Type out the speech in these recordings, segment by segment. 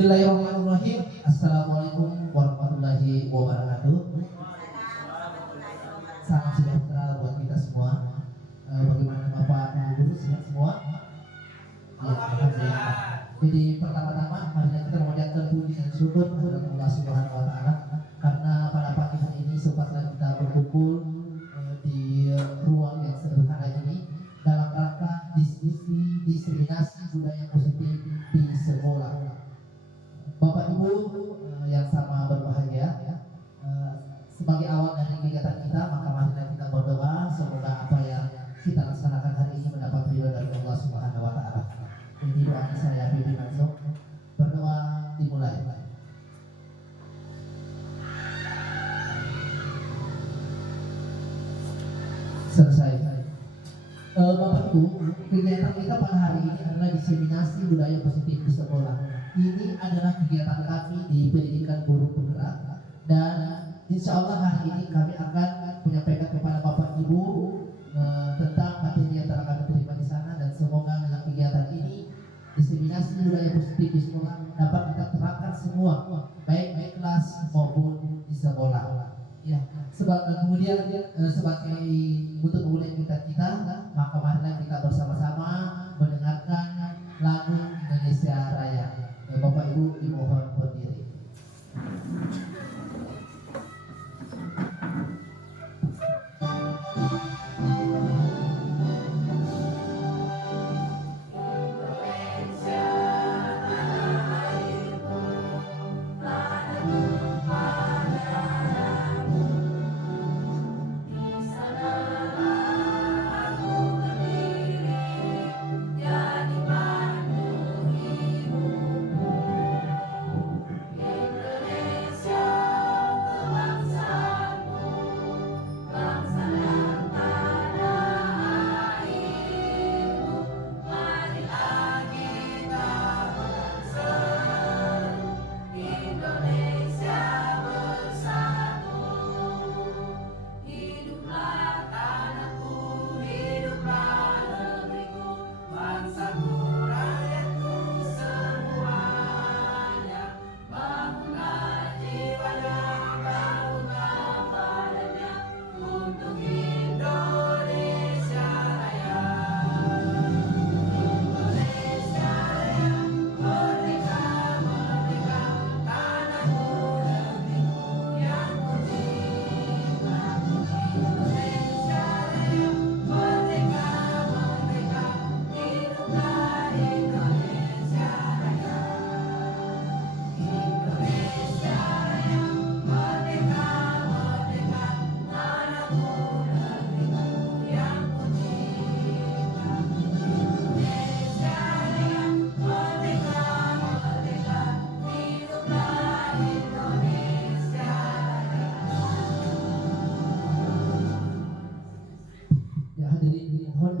Bismillahirrahmanirrahim. Assalamualaikum warahmatullahi wabarakatuh. Salam sejahtera buat kita semua. Bagaimana Bapak Ibu Guru, sehat semua? Ya, alhamdulillah. Jadi pertama-tama marilah kita memanjatkan puji dan syukur kepada Allah Subhanahu wa taala karena pada pagi hari ini sempatlah kita berkumpul di ruang yang sederhana ini dalam rangka diskusi diseminasi budaya positif di sekolah. Bapak Ibu yang sama berbahagia, sebagai awal dari kegiatan kita, maka marilah kita berdoa semoga apa yang kita laksanakan hari ini mendapat ridho dari Allah Subhanahu wa taala. Ini doa saya Bibi Mansur. Berdoa dimulai. Selesai. Bapak Ibu, kegiatan kita pada hari ini adalah diseminasi budaya positif di sekolah. Ini adalah kegiatan kami di pendidikan guru penggerak dan insya Allah hari ini kami akan menyampaikan kepada Bapak Ibu tentang materi yang telah kami terima di sana, dan semoga dalam kegiatan ini diseminasi budaya positif di sekolah dapat kita terapkan semua, baik kelas maupun di sekolah. Ya, kemudian sebagai untuk kemudian kita maka marilah kita bersama-sama mendengarkan lagu Indonesia Raya. Bapak Ibu dimohon berdiri.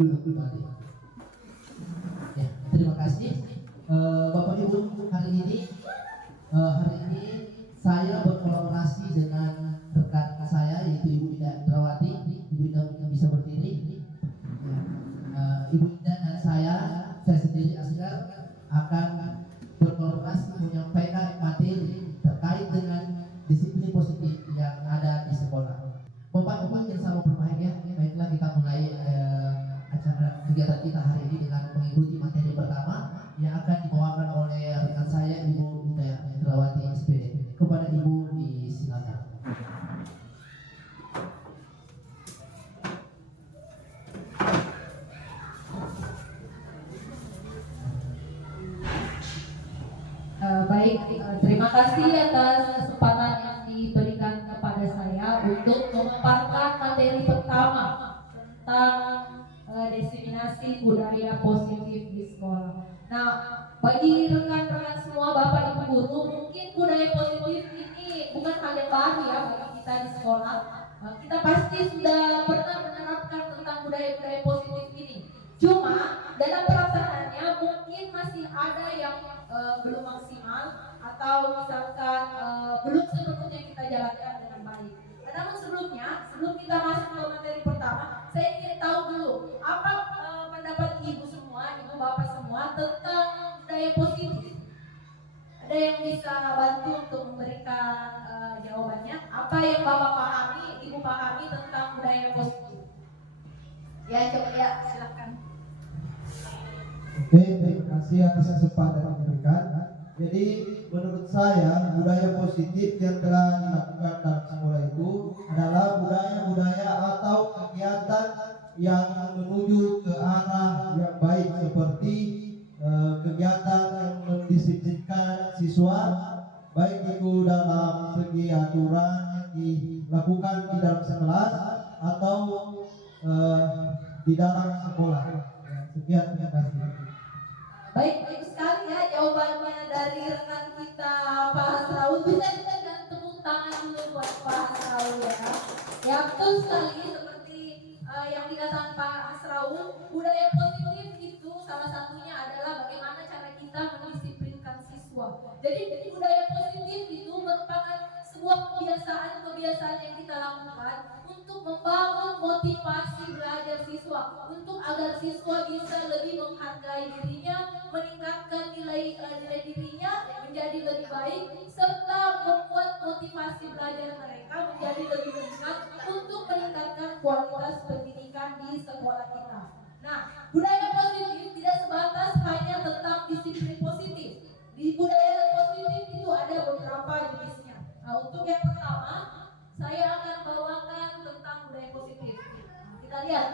Duduk kembali. Ya, terima kasih Bapak Ibu. Hari ini saya berkolaborasi dengan rekan saya yaitu Ibu Ida Indrawati. Ibu Ida bisa berdiri. Ya, Ibu Ida dan saya sendiri Asgar akan berkolaborasi menyampaikan materi terkait dengan disiplin positif yang ada di sekolah. Bapak Ibu yang sama berbahagia, baiklah kita mulai acara kegiatan kita hari ini dengan mengikuti materi pertama yang akan dibawakan oleh rekan saya Ibu Ida Indrawati SPD. Kepada Ibu disilakan. Terima kasih atas kesempatan yang diberikan kepada saya untuk memaparkan materi pertama tentang diseminasi budaya positif di sekolah. Nah, bagi rekan-rekan semua, Bapak Ibu guru, mungkin budaya positif ini bukan hal yang baru ya bagi kita di sekolah. Kita pasti sudah pernah menerapkan tentang budaya-budaya positif ini. Cuma dalam pelaksanaannya mungkin masih ada yang belum maksimal atau misalkan belum sepenuhnya kita jalankan dengan baik. Namun sebelum kita masuk ke materi pertama, saya ingin tahu dulu apa pendapat ibu semua, ibu bapak semua tentang budaya positif. Ada yang bisa bantu untuk memberikan jawabannya? Apa yang Bapak pahami, Ibu pahami tentang budaya positif? Ya, coba ya, silakan. Oke, terima kasih atas kesempatan yang diberikan. Jadi menurut saya budaya positif yang telah dilakukan dalam sekolah itu adalah budaya-budaya atau kegiatan yang menuju ke arah yang baik seperti kegiatan yang mendisiplinkan siswa, baik itu dalam segi aturan yang dilakukan di dalam kelas atau di dalam sekolah. Sekian, terima kasih. Baik, bagus sekali ya jawabannya dari rekan kita Pak Hasraul. Bisa kita tepuk tangan dulu buat Pak Hasraul ya. Ya betul sekali seperti yang dikatakan Pak Hasraul, budaya positif itu salah satunya adalah bagaimana cara kita mendisiplinkan siswa. Jadi budaya positif itu merupakan sebuah kebiasaan yang kita lakukan untuk membangun motivasi belajar siswa, untuk agar siswa bisa lebih menghargai dirinya, meningkatkan nilai dirinya menjadi lebih baik, serta membuat motivasi belajar mereka menjadi lebih meningkat untuk meningkatkan kualitas pendidikan di sekolah kita. Nah, budaya positif tidak sebatas hanya tentang disiplin positif. Di budaya positif itu ada beberapa jenisnya. Nah, untuk yang pertama, saya akan bawakan tentang budaya positif. Nah, kita lihat,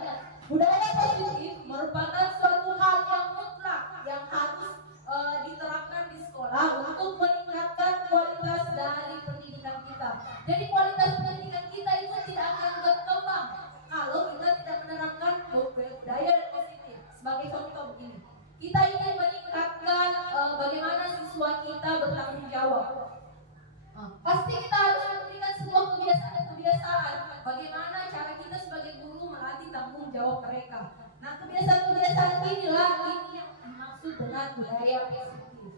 budaya positif merupakan suatu hal yang mutlak yang harus diterapkan di sekolah untuk meningkatkan kualitas dari pendidikan kita. Jadi kualitas pendidikan kita itu tidak akan berkembang kalau kita tidak menerapkan budaya positif. Sebagai contoh begini, kita ingin meningkatkan bagaimana siswa kita bertanggung jawab. Pasti kita harus memberikan sebuah kebiasaan bagaimana cara kita sebagai guru melatih tanggung jawab mereka. Nah, kebiasaan inilah ini yang dimaksud dengan budaya positif.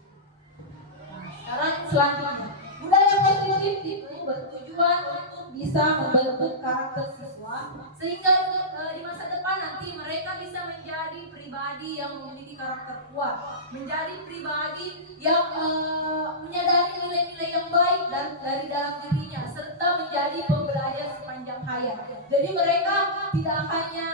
Nah, sekarang selanjutnya, budaya positif itu bertujuan untuk bisa membentuk karakter siswa sehingga di masa depan nanti mereka bisa menjadi pribadi yang memiliki karakter kuat, menjadi pribadi yang menyadari nilai-nilai yang baik dari dalam dirinya, serta menjadi pembelajar sepanjang hayat. Jadi mereka tidak hanya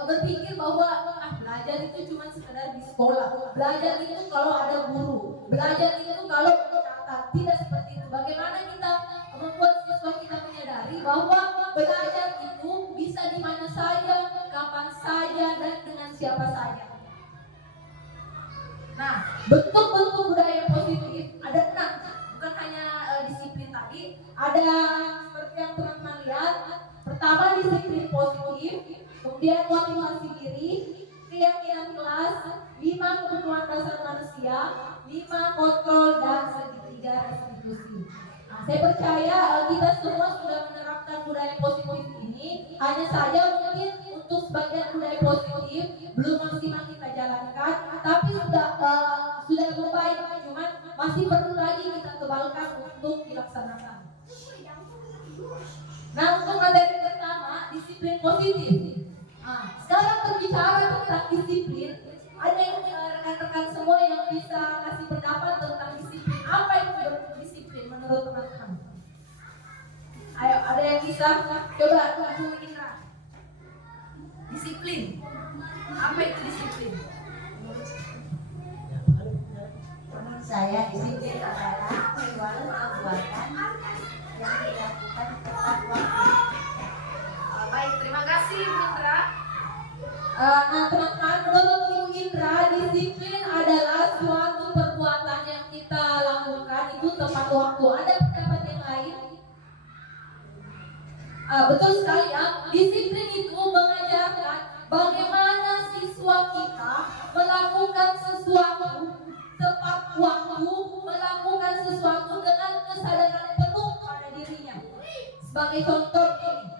berpikir bahwa belajar itu cuma sekedar di sekolah, belajar itu kalau ada guru, belajar itu kalau mencatat. Tidak seperti itu. Bagaimana kita membuat siswa kita menyadari bahwa belajar itu bisa di mana saja, kapan saja, dan dengan siapa saja. Nah, bentuk-bentuk budaya positif ada 6, bukan hanya disiplin tadi. Ada seperti yang teman-teman lihat. Pertama, disiplin positif, kemudian motivasi diri, keyakinan kelas, 5 kebutuhan dasar manusia, 5 kontrol, dan segitiga restitusi. Nah, saya percaya kita semua sudah menerapkan budaya positif ini. Hanya saja mungkin untuk sebagian budaya positif belum maksimal kita jalankan, tapi sudah membaik, cuman masih perlu lagi kita kebalkan untuk dilaksanakan. Nah, untuk materi pertama, disiplin positif. Nah, sekarang berbicara tentang disiplin, ada yang rekan-rekan semua yang bisa kasih pendapat tentang disiplin. Apa itu disiplin menurut teman-teman? Ayo, ada yang bisa? Coba, Bu Indra. Disiplin. Apa itu disiplin? Menurut saya disiplin adalah suatu perbuatan yang dilakukan tepat waktu. Baik, terima kasih Bu Indra. Nah teman-teman, menurut Ibu Indra, disiplin adalah suatu perbuatan yang kita lakukan itu tepat waktu. Ada pendapat yang lain? Betul sekali ya, disiplin itu mengajarkan bagaimana siswa kita melakukan sesuatu tepat waktu, melakukan sesuatu dengan kesadaran penuh pada dirinya. Sebagai contoh ini,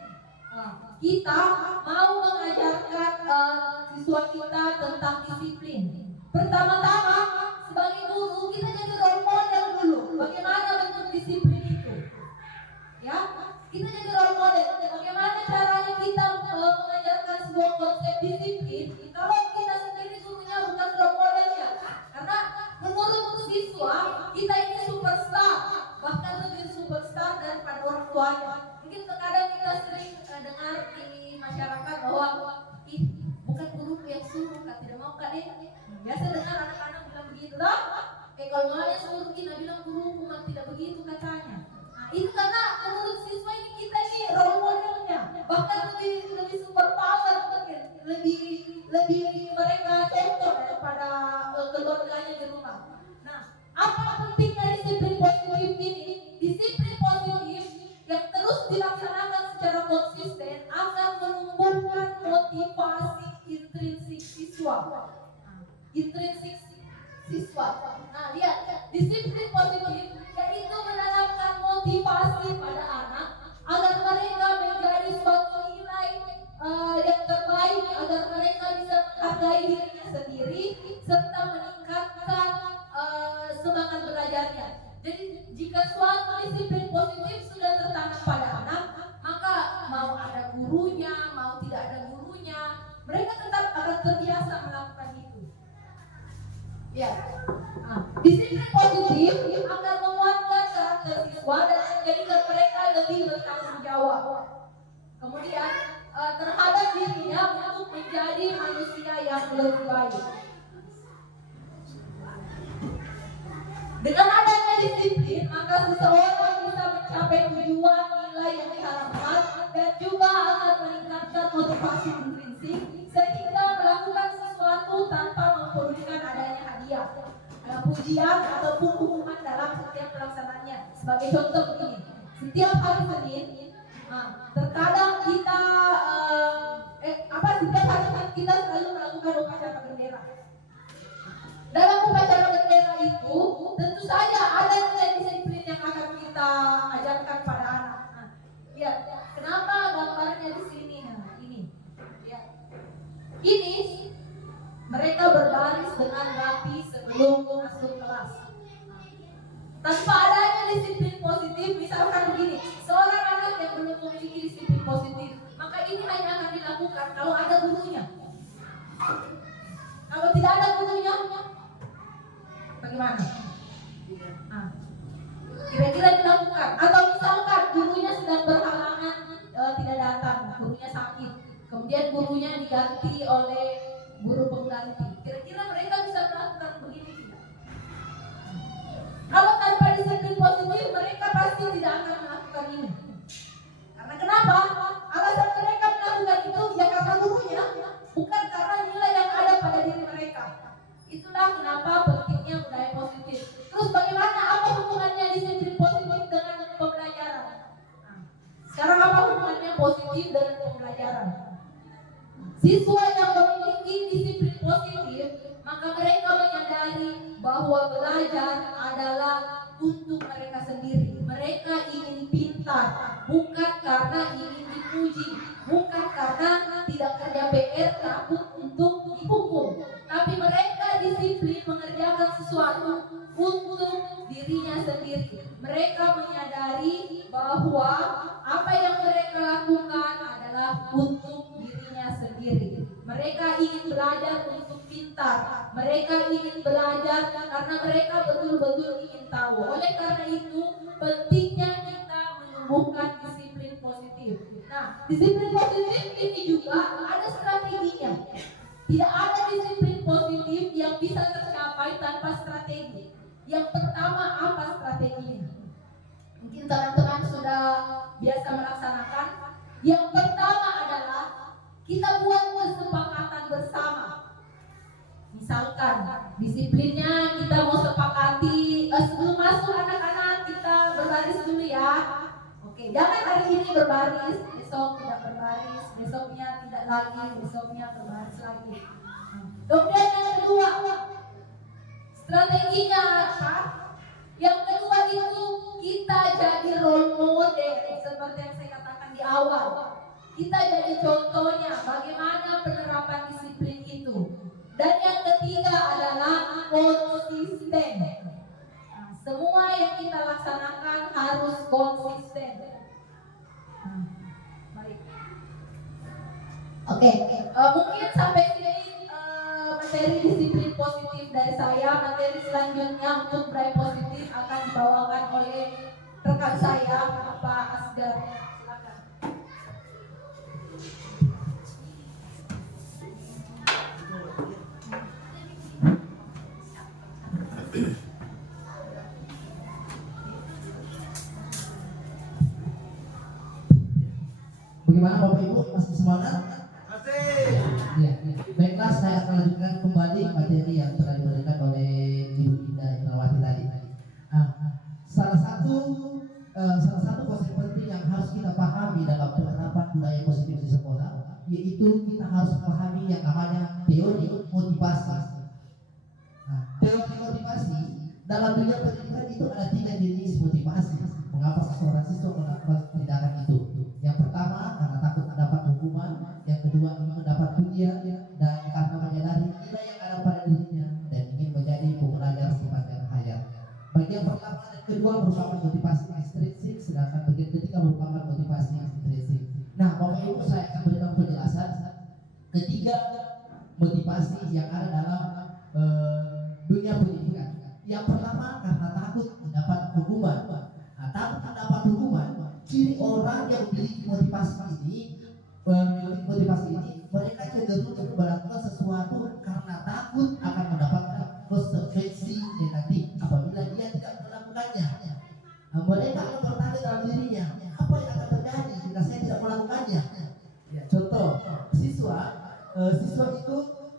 kita mau mengajarkan siswa kita tentang disiplin. Pertama-tama, sebagai guru kita jadi role model dulu. Bagaimana bentuk disiplin itu? Ya, kita jadi role model. Bagaimana caranya kita mengajarkan sebuah konsep disiplin kalau kita sendiri gurunya bukan role modelnya? Karena menurut siswa kita ini suruh Gina bilang guru hukuman tidak begitu katanya. Nah, itu karena menurut siswa ini kita ini role modelnya, bahkan lebih super power mungkin, lebih mereka contoh daripada keluarganya di rumah. Nah, apa pentingnya disiplin positif ini? Disiplin positif yang terus dilaksanakan secara konsisten akan menumbuhkan motivasi intrinsik siswa. Intrinsik siswa. Nah, lihat, disiplin positif yaitu menanamkan motivasi pada anak agar mereka menjadi suatu nilai yang terbaik, agar mereka bisa menghargai dirinya sendiri serta meningkatkan semangat belajarnya. Jadi jika suatu disiplin positif sudah tertanam pada anak, maka mau ada gurunya, mau tidak ada gurunya, mereka tetap akan terbiasa melakukan itu. Ya, disiplin positif akan menguatkan karakter siswa dan menjadikan mereka lebih bertanggung jawab. Kemudian terhadap dirinya untuk menjadi manusia yang lebih baik. Dengan adanya disiplin, maka seseorang bisa mencapai tujuan nilai yang diharapkan dan juga akan meningkatkan motivasi intrinsik sehingga melakukan sesuatu tanpa memperlukan adanya hadiah, pujian ataupun hukuman dalam setiap pelaksanaannya. Sebagai contoh begini, setiap hari Senin, terkadang kita setiap hari Senin kita selalu melakukan upacara bendera. Dalam upacara bendera itu tentu saja ada nilai disiplin yang akan kita ajarkan pada anak. Lihat, kenapa gambarnya di sini? Nah, ini. Lihat. Ini mereka berbaris dengan rapi sebelum masuk kelas. Tanpa adanya disiplin positif, misalkan begini, seorang anak yang belum memiliki disiplin positif, maka ini hanya akan dilakukan kalau ada gurunya. Kalau tidak ada gurunya, bagaimana? Kira-kira dilakukan. Atau misalkan gurunya sedang berhalangan tidak datang, gurunya sakit, kemudian gurunya diganti oleh guru pengganti. Kira-kira mereka bisa melakukan begini tidak? Kalau tanpa disiplin positif, mereka pasti tidak akan melakukan ini. Karena kenapa? Alasan mereka melakukan itu ya karena gurunya, bukan karena nilai yang ada pada diri mereka. Itulah kenapa pentingnya budaya positif. Terus bagaimana? Apa hubungannya disiplin positif dengan pembelajaran? Sekarang apa hubungannya positif dengan pembelajaran? Siswa yang memiliki disiplin positif, maka mereka menyadari bahwa belajar adalah untuk mereka sendiri. Mereka ingin pintar, bukan karena ingin dipuji, bukan karena tidak kerja PR takut untuk dihukum, tapi mereka disiplin mengerjakan sesuatu untuk dirinya sendiri. Mereka menyadari bahwa apa yang mereka lakukan adalah untuk dirinya sendiri. Mereka ingin belajar untuk pintar. Mereka ingin belajar karena mereka betul-betul ingin tahu. Oleh karena itu, pentingnya kita menumbuhkan disiplin positif. Nah, disiplin positif ini juga ada strateginya. Tidak ada disiplin positif yang bisa tercapai tanpa strategi. Yang pertama, apa strateginya? Mungkin teman-teman sudah biasa melaksanakan. Yang pertama adalah kita buat kesepakatan bersama. Misalkan disiplinnya kita mau sepakati sebelum masuk anak-anak kita berbaris dulu ya. Oke, jangan hari ini berbaris, besok tidak berbaris, besoknya tidak lagi, besoknya berbaris lagi. Kemudian yang kedua, strateginya apa? Yang kedua itu kita jadi role model seperti yang saya katakan di awal. Kita jadi contohnya bagaimana penerapan disiplin itu. Dan yang ketiga adalah konsisten. Semua yang kita laksanakan harus konsisten. Baik. Oke, mungkin sampai sini materi disiplin positif dari saya. Materi selanjutnya untuk budaya positif akan dibawakan oleh rekan saya, Pak Asgar. Silakan. Bagaimana Bapak Ibu, masih semangat? Iya. Baiklah, saya akan lanjutkan kembali materi yang telah diberikan oleh Ibu Indah Indrawati tadi. Salah satu konsep penting yang harus kita pahami dalam penerapan budaya positif di sekolah, yaitu kita harus pahami yang namanya teori motivasi. Teori motivasi dalam dunia pendidikan itu ada 3 jenis motivasi. Mengapa seseorang siswa melakukan tindakan itu? Yang pertama, karena takut mendapat hukuman. Yang kedua, ingin mendapat pujian, dan karena menyadari nilai yang ada pada dirinya dan ingin menjadi pembelajar sepanjang hayat. Bagian pertama dan kedua merupakan motivasi ekstrinsik, sedangkan bagian ketiga merupakan motivasi intrinsik. Nah, Bapak Ibu, saya akan berikan penjelasan ketiga motivasi yang ada dalam dunia pendidikan. Yang pertama, karena takut mendapat hukuman. Takut mendapat hukuman, ciri orang yang memiliki motivasi ini, mereka cenderung untuk melakukan sesuatu karena takut akan mendapatkan konsekuensi negatif apabila dia tidak melakukannya. Mereka akan bertanya dalam dirinya, apa yang akan terjadi jika saya tidak melakukannya? Contoh, siswa itu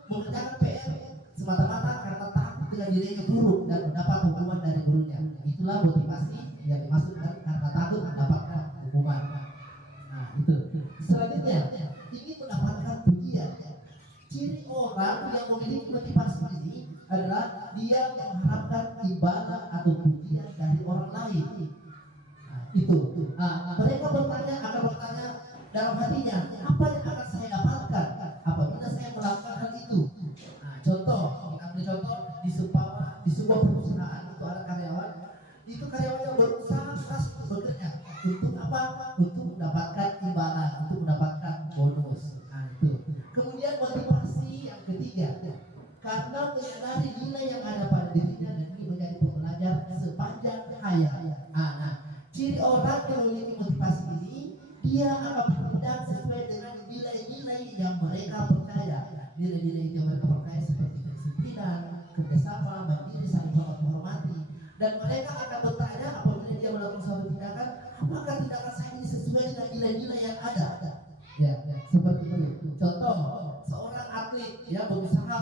mengerjakan PR semata-mata karena takut dengan nilainya buruk dan mendapat hukuman dari gurunya. Itulah motivasi yang dimaksudkan karena takut mendapatkan hukuman. Nah, itu. Selanjutnya, ingin mendapatkan pujian. Ciri orang yang memiliki motivasi ini adalah dia mengharapkan imbalan atau pujian dari orang lain. Nah, itu. Mereka akan bertanya dalam hatinya, apa yang akan saya dapatkan apabila saya melakukan hal itu? Nah, contoh, kita ambil contoh di sebuah perusahaan itu ada karyawan. Itu karyawan yang berusaha keras untuk bekerja. Untuk apa? Untuk mendapatkan imbalan, untuk mendapatkan bonus. Nah, itu. Kemudian motivasi yang ketiga, karena menyadari nilai yang ada pada dirinya dan ingin menjadi pembelajar sepanjang hayat. Nah, ciri orang yang memiliki motivasi ini, dia akan bertindak sesuai dengan nilai-nilai yang mereka percaya. Nilai-nilai yang mereka percaya seperti kedisiplinan, kerjasama, mandiri, saling menghormati. Dan mereka akan bertanya apabila dia melakukan suatu tindakan, apakah tindakan saya ini sesuai dengan nilai-nilai yang ada? Ya, seperti itu. Contoh, seorang atlet yang berusaha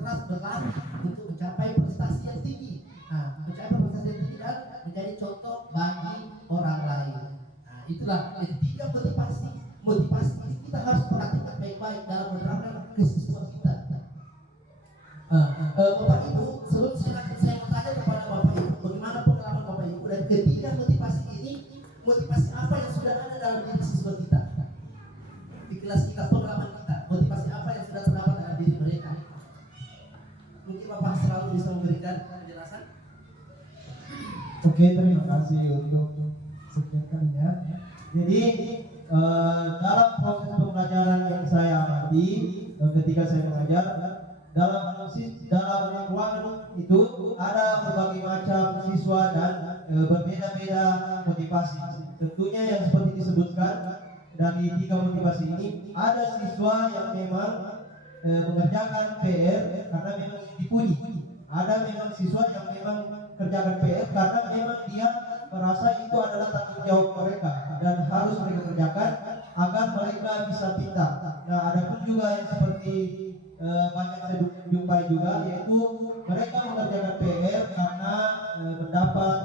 keras berlari untuk mencapai prestasi yang tinggi. Nah, mencapai prestasi yang tinggi dan menjadi contoh bagi orang lain. Nah, itulah tiga motivasi ini kita harus perhatikan baik-baik dalam menerapkan kesiswaan kita. Bapak Ibu, sebelum saya bertanya kepada Bapak Ibu, bagaimana pengalaman Bapak Ibu dan ketiga motivasi ini, motivasi apa yang sudah ada dalam diri siswa kita di kelas kita, pengalaman kita, motivasi apa yang sudah terdapat dalam diri mereka? Mungkin Bapak selalu bisa memberikan penjelasan. Oke, terima kasih untuk setiap kalinya. Jadi dalam proses pembelajaran yang saya amati ketika saya mengajar, dalam ruangan itu ada berbagai macam siswa dan berbeda-beda motivasi. Tentunya yang seperti disebutkan dari tiga motivasi ini, ada siswa yang memang mengerjakan PR karena memang dipuji. Ada memang siswa yang memang kerjakan PR karena memang dia merasa itu adalah tanggung jawab mereka dan harus mereka kerjakan agar mereka bisa pintar. Nah, ada pun juga yang seperti banyak saya jumpai juga, yaitu mereka mengerjakan PR karena mendapat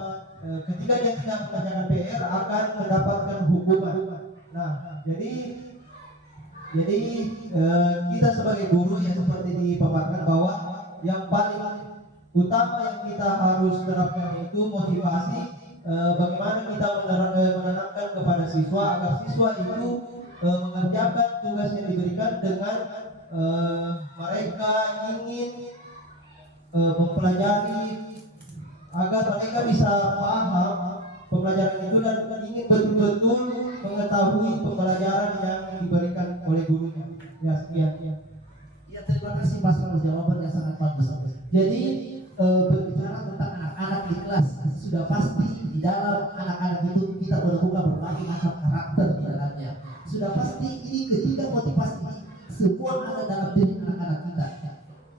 ketika dia tidak mengerjakan PR akan mendapatkan hukuman. Nah, jadi kita sebagai guru yang seperti dipaparkan bahwa yang paling utama yang kita harus terapkan itu motivasi, bagaimana kita menanamkan kepada siswa agar siswa itu mengerjakan tugas yang diberikan dengan mereka ingin mempelajari agar mereka bisa paham pembelajaran itu dan ingin betul-betul mengetahui pembelajaran yang diberikan oleh gurunya. Ya, sekian. Ya, terima kasih Mas Ramos, jawaban yang sangat bagus. Jadi berbicara tentang anak-anak di kelas, sudah pasti di dalam anak-anak itu kita menemukan berbagai macam karakter di dalamnya. Sudah pasti ini ketiga motivasi semua ada dalam diri anak-anak kita.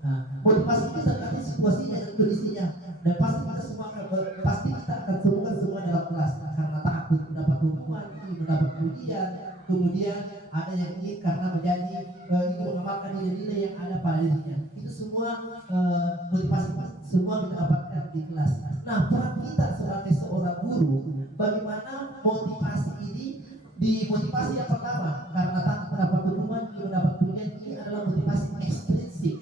Nah, motivasi itu tergantung situasinya dan kondisinya, dan pasti kita akan temukan semua dalam kelas karena takut mendapat hukuman, mendapat pujian, kemudian ada yang ingin karena menjadi ingin mengamalkan nilai-nilai yang ada pada dirinya. Itu semua motivasi semua kita dapatkan di kelas. Nah, peran kita sebagai seorang guru, bagaimana motivasi ini dimotivasi yang pertama karena tak mendapat dukungan, mendapat dukungan ini adalah motivasi ekstrinsik.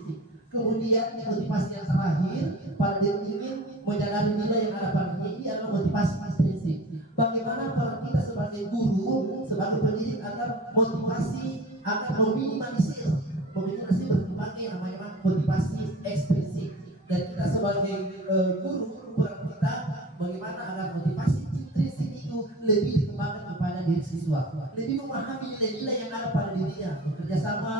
Kemudian motivasi yang terakhir pada diri ingin menjalani nilai yang ada pada diri ini adalah motivasi ekstrinsik. Bagaimana peran kita sebagai guru, sebagai pendidik agar motivasi akan meminimalisir berbagai namanya motivasi ekstrinsik. Dan kita sebagai guru, peran kita bagaimana agar motivasi intrinsik itu lebih dikembangkan kepada diri siswa, lebih memahami nilai-nilai yang ada pada dirinya, bekerja sama,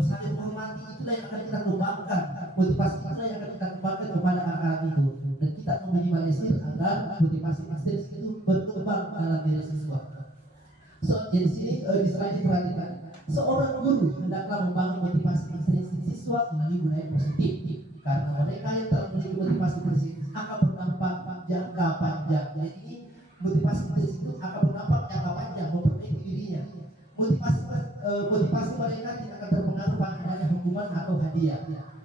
saling menghormati, itulah yang akan kita kembangkan, motivasi itulah yang akan kita kembangkan kepada anak-anak itu, dan kita meminimalisir agar motivasi ekstrinsik itu berkembang dalam diri siswa. Jadi sini selanjutnya perhatikan, seorang guru hendaklah membangun motivasi ekstrinsik siswa melalui budaya positif, karena mereka yang telah memiliki motivasi positif akan berdampak jangka panjang. Jadi motivasi ekstrinsik itu akan berdampak jangka panjang, memperbaiki dirinya. Motivasi mereka tidak akan terpengaruh pada hukuman atau hadiah.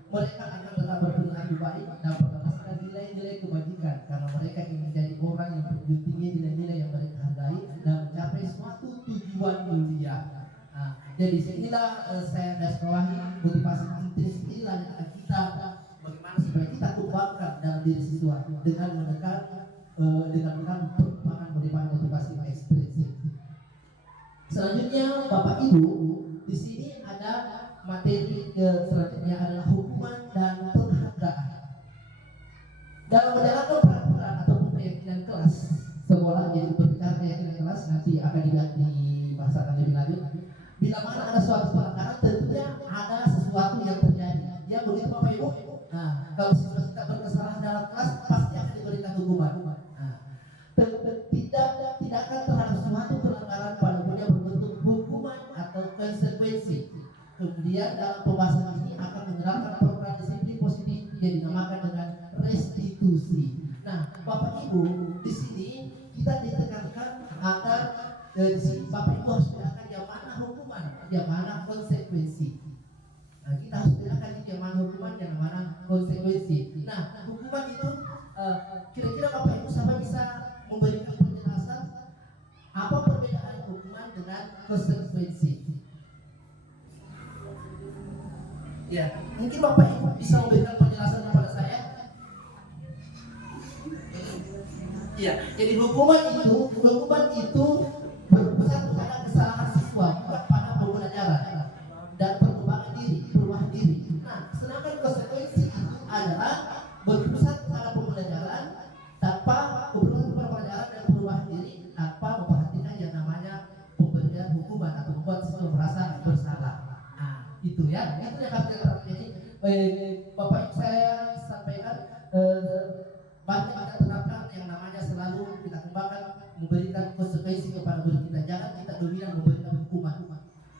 Mereka akan tetap berperilaku baik dan berdasarkan nilai-nilai kebajikan, karena mereka ingin menjadi orang yang berjun tinggi nilai-nilai yang mereka hargai dan mencapai suatu tujuan mulia. Jadi inilah saya garis bawahi motivasi intrinsik inilah yang akan kita bagaimana supaya kita kembangkan dalam diri siswa dengan menekan perkembangan motivasi ekstrinsik. Selanjutnya Bapak Ibu, di sini ada materi selanjutnya adalah hukuman dan penghargaan. Dalam menjalankan peraturan ataupun keyakinan kelas sekolah, jadi berbicara keyakinan kelas nanti akan dibahasakan lebih lanjut. Bila mana ada suatu pelanggaran, tentunya ada sesuatu yang terjadi. Ya begitu Bapak Ibu. Nah, kalau siswa kita berkesalahan dalam kelas pasti akan diberikan hukuman. Tidak akan terhadap suatu pelanggaran pada umumnya berbentuk hukuman atau konsekuensi. Kemudian dalam pembahasan ini akan menerapkan program disiplin positif yang dinamakan dengan restitusi. Nah, Bapak Ibu, di sini kita ditekankan agar di sini Bapak Ibu harus bedakan yang mana hukuman, yang mana konsekuensi. Nah, kita harus bedakan yang mana hukuman, yang mana konsekuensi. Nah, hukuman itu kira-kira Bapak Ibu sama bisa memberikan penjelasan apa perbedaan hukuman dengan konsekuensi? Ya, mungkin Bapak Ibu bisa memberikan penjelasan kepada saya. Ya, jadi hukuman itu berpusat pada kesalahan siswa, bukan pada pembelajaran dan perkembangan diri, perubahan diri. Nah, sedangkan konsekuensi itu adalah berpusat pada pembelajaran tanpa pembelajaran dan perubahan diri tanpa memperhatikan yang namanya pemberian hukuman atau membuat siswa merasa bersalah. Nah, itu ya, itu yang harus kita jadi Bapak Ibu saya sampaikan banyak kita terapkan yang namanya selalu kita kembangkan memberikan konsekuensi kepada diri kita, jangan kita dominan memberikan hukuman.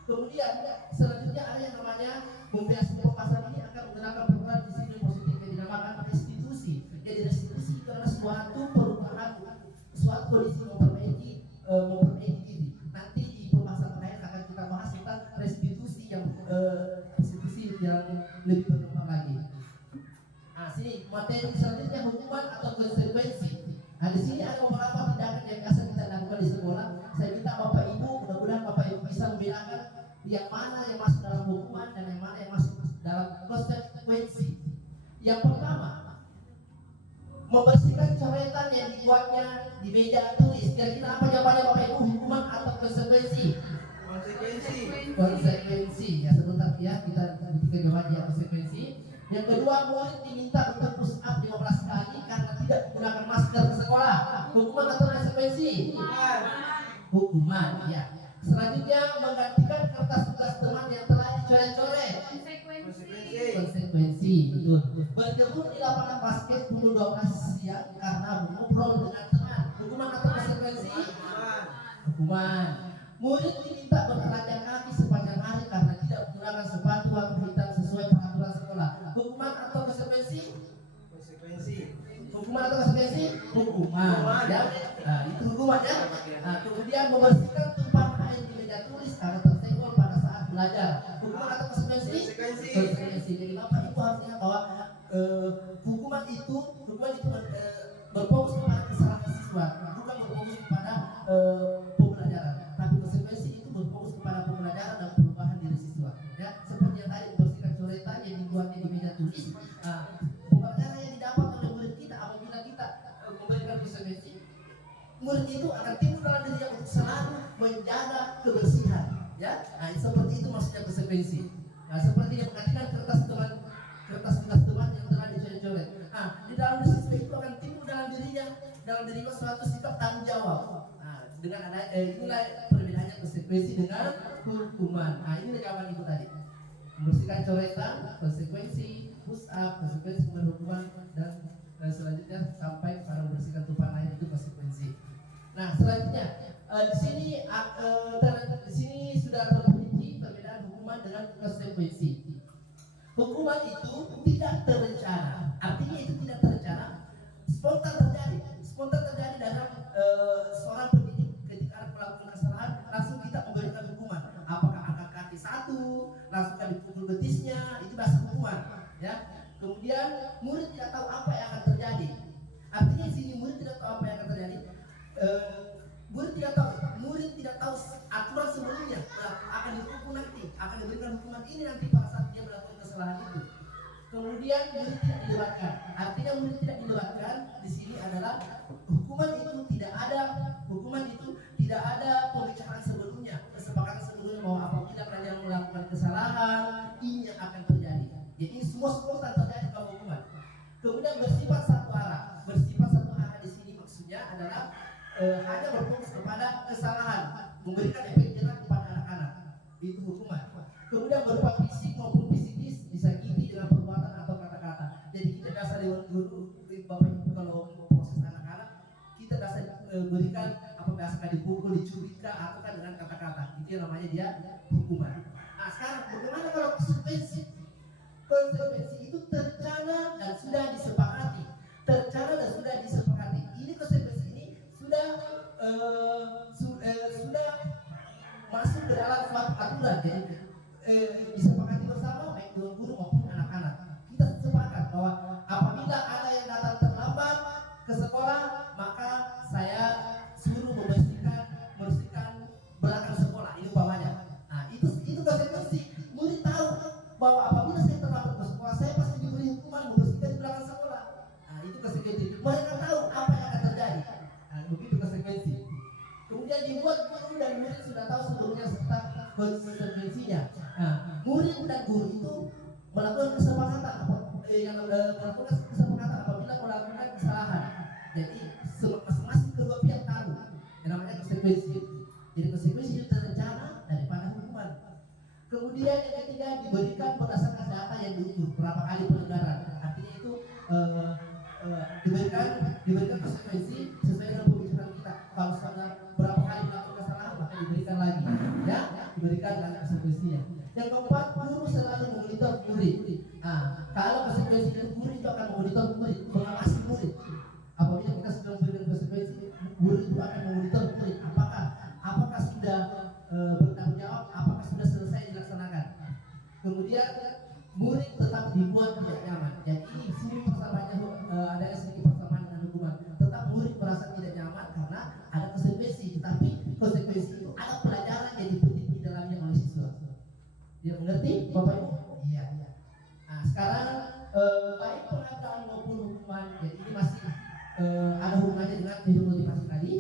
Kemudian selanjutnya ada yang namanya membiasai pembahasan ini akan menggunakan program disiplin positif yang dinamakan restitusi. Jadi restitusi itu adalah suatu perubahan, suatu kondisi memperbaiki diri. Nanti di pembahasan terakhir akan kita bahas tentang restitusi yang lebih berkembang lagi. Nah, sini materi selanjutnya hukuman atau konsekuensi. Nah, di sini ada beberapa tindakan yang biasa kita lakukan di sekolah. Saya minta Bapak Ibu, mudah-mudahan Bapak Ibu bisa membedakan yang mana yang masuk dalam hukuman dan yang mana yang masuk dalam konsekuensi. Yang pertama, membersihkan coretan yang dibuatnya di meja tulis. Kira-kira apa jawabannya Bapak Ibu, hukuman atau konsekuensi? Konsekuensi. Ya sebentar ya, kita buktikan jawabannya konsekuensi. Yang kedua, murid diminta untuk push up 15 kali karena tidak menggunakan masker ke sekolah. Hukuman atau konsekuensi? Hukuman, ya. Selanjutnya, menggantikan kertas tugas teman yang telah dicoret-coret. Konsekuensi, betul. Berjemur di lapangan basket pukul 12 siang karena mengobrol dengan teman. Hukuman atau konsekuensi? Hukuman. Murid diminta bertelanjang kaki sepanjang hari karena tidak menggunakan sepatu warna hitam sesuai peraturan sekolah. Hukuman atau konsekuensi? Hukuman atau konsekuensi? Hukuman. Ya. Nah, itu hukuman ya. Nah, kemudian membersihkan tumpahan air di pembelajaran. Hukuman atau konsekuensi? Konsekuensi. Konsekuensi. Jadi Bapak Ibu harus ingat bahwa hukuman itu berfokus kepada kesalahan siswa, bukan berfokus kepada pembelajaran. Tapi konsekuensi itu berfokus kepada pembelajaran dan perubahan diri siswa. Ya, seperti yang tadi membersihkan coretan yang dibuatnya di meja tulis. Pembelajaran yang didapat oleh murid kita apabila kita memberikan konsekuensi, murid itu akan timbul dalam dirinya untuk selalu menjaga kebersihan. Ya, nah, seperti itu maksudnya konsekuensi. Nah, seperti yang mengatakan kertas tugas teman yang telah dicoret-coret. Nah, di dalam siswa itu akan timbul dalam dirinya suatu sikap tanggung jawab. Nah, dengan ada inilah perbedaannya konsekuensi dengan hukuman. Nah, ini jawaban Ibu tadi. Membersihkan coretan, konsekuensi, push up, konsekuensi hukuman, dan selanjutnya sampai pada membersihkan tumpahan air itu konsekuensi. Nah, selanjutnya di sini sudah terperinci perbedaan hukuman dengan konsekuensi. Hukuman itu tidak terencana, artinya itu tidak terencana, spontan terjadi dalam seorang pendidik ketika melakukan kesalahan langsung kita memberikan hukuman. Apakah angkat kaki satu, langsung dipukul betisnya, itu dasar hukuman. Ya. Kemudian murid tidak tahu apa yang akan terjadi. Artinya di sini murid tidak tahu apa yang akan terjadi. Murid tidak tahu aturan sebelumnya akan dihukum nanti, akan diberikan hukuman ini nanti pada saat dia melakukan kesalahan itu. Kemudian murid tidak dilibatkan. Artinya murid tidak dilibatkan di sini adalah hukuman itu tidak ada pembicaraan sebelumnya, kesepakatan sebelumnya bahwa apabila kalian melakukan kesalahan ini yang akan terjadi. Jadi semua spontan terjadi kalau hukuman. Kemudian bersifat satu arah. Bersifat satu arah di sini maksudnya adalah hanya berfokus kepada kesalahan, memberikan efek jerah kepada anak-anak. Itu hukuman. Kemudian berupa fisik maupun psikis, disakiti dengan perbuatan atau kata-kata. Jadi kita dasar dulu Bapak Ibu kalau proses anak-anak, kita dasar berikan apa biasakan dipukul, dicurika ataukah dengan kata-kata. Itu yang namanya dia hukuman. Nah, sekarang bagaimana kalau konsekuensi? Konsekuensi itu terencana dan sudah disepakati. Ini konsekuensi ini sudah masuk ke dalam suatu aturan. Jadi disepakati bersama baik dengan guru maupun anak-anak. Kita sepakat bahwa apabila ada yang datang terlambat ke sekolah, maka saya suruh membersihkan belakang sekolah. Ini umpamanya. Nah, itu konsekuensi. Murid tahu bahwa apabila saya terlambat ke sekolah, saya pasti diberi hukuman membersihkan di belakang sekolah. Nah, itu konsekuensi. Mereka tahu apa yang akan terjadi. Nah, begitu konsekuensi. Kemudian dibuat guru dan murid sudah tahu sebelumnya tentang konsekuensinya. Nah, murid dan guru itu melakukan kesepakatan apabila melakukan kesalahan. Jadi masing-masing kedua pihak tahu yang namanya konsekuensi. Jadi konsekuensi itu terencana daripada hukuman. Kemudian yang ketiga diberikan berdasarkan data yang diukur berapa kali pelanggaran. Artinya itu diberikan konsekuensi sesuai dengan pembicaraan kita. Kalau sudah berapa kali melakukan kesalahan maka diberikan lagi, ya, diberikan lagi konsekuensinya. Yang keempat, guru selalu memonitor murid. Nah, kalau konsekuensi dari guru itu akan memonitor murid, mengawasi murid. Apabila kita sudah memberikan konsekuensi, guru itu akan memonitor murid. Apakah sudah bertanggung jawab, apakah sudah selesai dilaksanakan. Kemudian murid tetap dibuat tidak nyaman. Jadi sini persamaannya ada sedikit persamaan dengan hukuman. Tetap murid merasa tidak nyaman karena ada konsekuensi. Tetapi konsekuensi itu ada pelajaran yang dipetik di dalamnya oleh siswa. Dia mengerti, Bapak Ibu? Iya. Nah, sekarang baik pengadaan maupun hukuman. Jadi ini masih ada hubungannya dengan video motivasi tadi.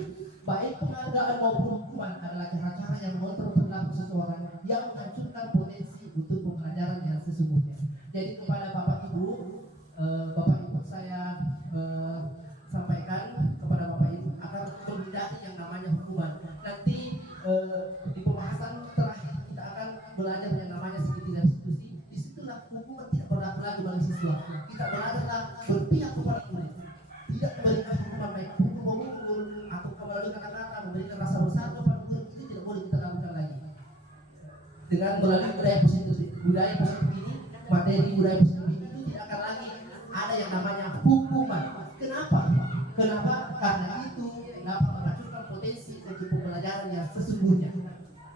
Baik pengadaan maupun hukuman adalah cara-cara yang mengontrol perilaku seseorang yang menghancurkan potensi untuk pembelajaran yang sesungguhnya. Jadi kepada Bapak Ibu saya sampaikan kepada Bapak Ibu akan menghindari yang namanya hukuman. Nanti di pembahasan terakhir kita akan belajar yang namanya segitiga restitusi. Disitulah hukuman tidak berlaku lagi bagi siswa. Kita belajarlah berpihak kepada murid. Tidak memberikan hukuman baik pukul atau melalui kata-kata memberikan rasa bersalah kepada murid, itu tidak boleh kita lakukan lagi. Dengan melalui budaya positif ini, materi budaya positif ini itu tidak akan lagi ada yang namanya hukuman. Kenapa? Karena itu dapat menghancurkan potensi untuk pembelajaran yang sesungguhnya.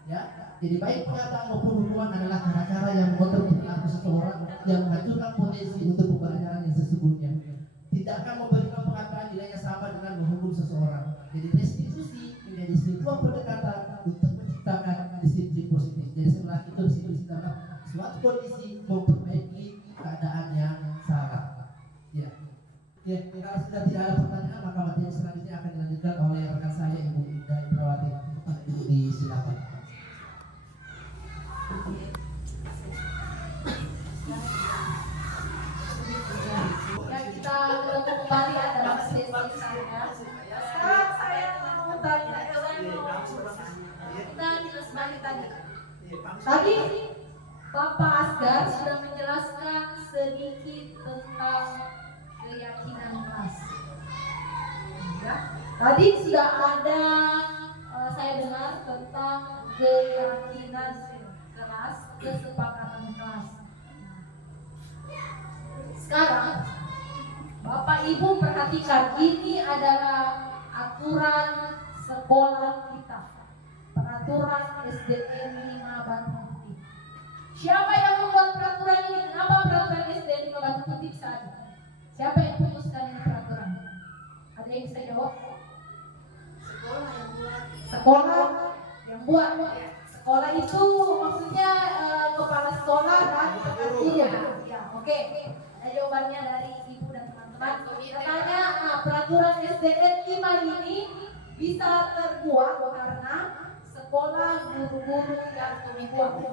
Ya, Jadi baik pernyataan maupun hukuman adalah cara-cara yang mengontrol perilaku seseorang yang menghancurkan potensi untuk pembelajaran yang sesungguhnya. Tidak akan memberikan penghargaan nilainya sama dengan menghukum seseorang. Jadi restitusi menjadi sebuah pendekatan untuk menciptakan disiplin positif. Jadi setelah itu restitusi dalam suatu kondisi memperbaiki keadaan yang salah. Ya. Ya, kalau sudah tidak ada pertanyaan, maka materi selanjutnya akan dilanjutkan oleh rekan saya Ibu Indah Indrawati. Ibu disilakan. Ya, kita ketemu kembali ya dalam sesi saya. Sekarang saya mau tanya, kita jelas balik tadi. Tadi Bapak Asgar sudah menjelaskan sedikit tentang keyakinan kelas. Ya. Tadi sudah ada saya dengar tentang keyakinan kelas, kesepakatan kelas. Sekarang Bapak Ibu perhatikan, ini adalah aturan sekolah kita, peraturan SDN 5 Batu Putih. Siapa yang membuat peraturan ini? Kenapa peraturan SDN 5 Batu Putih bisa ada? Siapa yang putuskan ini peraturan? Ada yang bisa jawab? Sekolah yang buat. Sekolah itu maksudnya kepala sekolah dan iya. Ya, oke. Jawabannya dari ibu dan teman-teman. Katanya peraturan SDN 5 ini bisa terbuat karena sekolah, guru-guru dan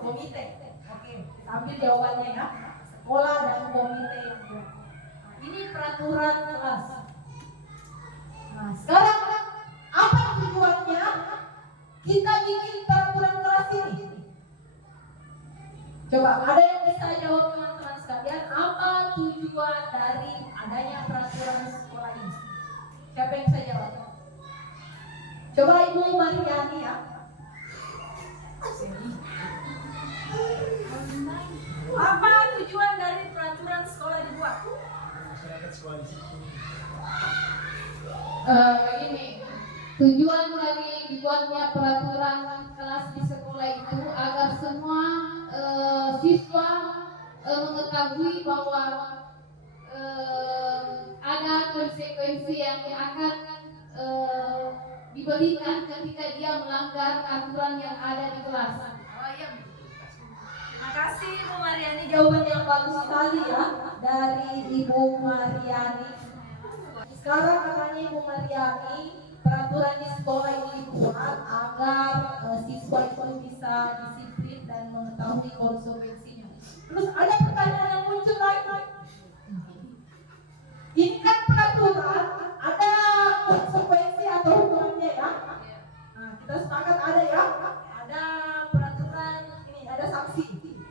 komite. Oke, ambil jawabannya ya. Sekolah dan komite yang buat. Ini peraturan kelas. Nah, sekarang apa tujuannya kita bikin peraturan kelas ini? Coba ada yang bisa jawab teman-teman sekalian, apa tujuan dari adanya peraturan sekolah ini? Siapa yang bisa jawab? Coba Ibu Mariani ya. Apa tujuan dari peraturan sekolah dibuat? Ini tujuan dari dibuatnya peraturan kelas di sekolah itu agar semua siswa mengetahui bahwa ada konsekuensi yang akan diberikan ketika dia melanggar aturan yang ada di kelas. Terima kasih Ibu Mariani, jawaban yang bagus sekali ya dari Ibu Mariani. Sekarang katanya Ibu Mariani, peraturan di sekolah ini dibuat agar siswa itu bisa disiplin dan mengetahui konsekuensinya. Terus ada pertanyaan yang muncul lagi. Ini kan peraturan, ada konsekuensi atau hukumannya ya? Nah, kita sepakat ada ya? Ada peraturan ini, ada sanksi.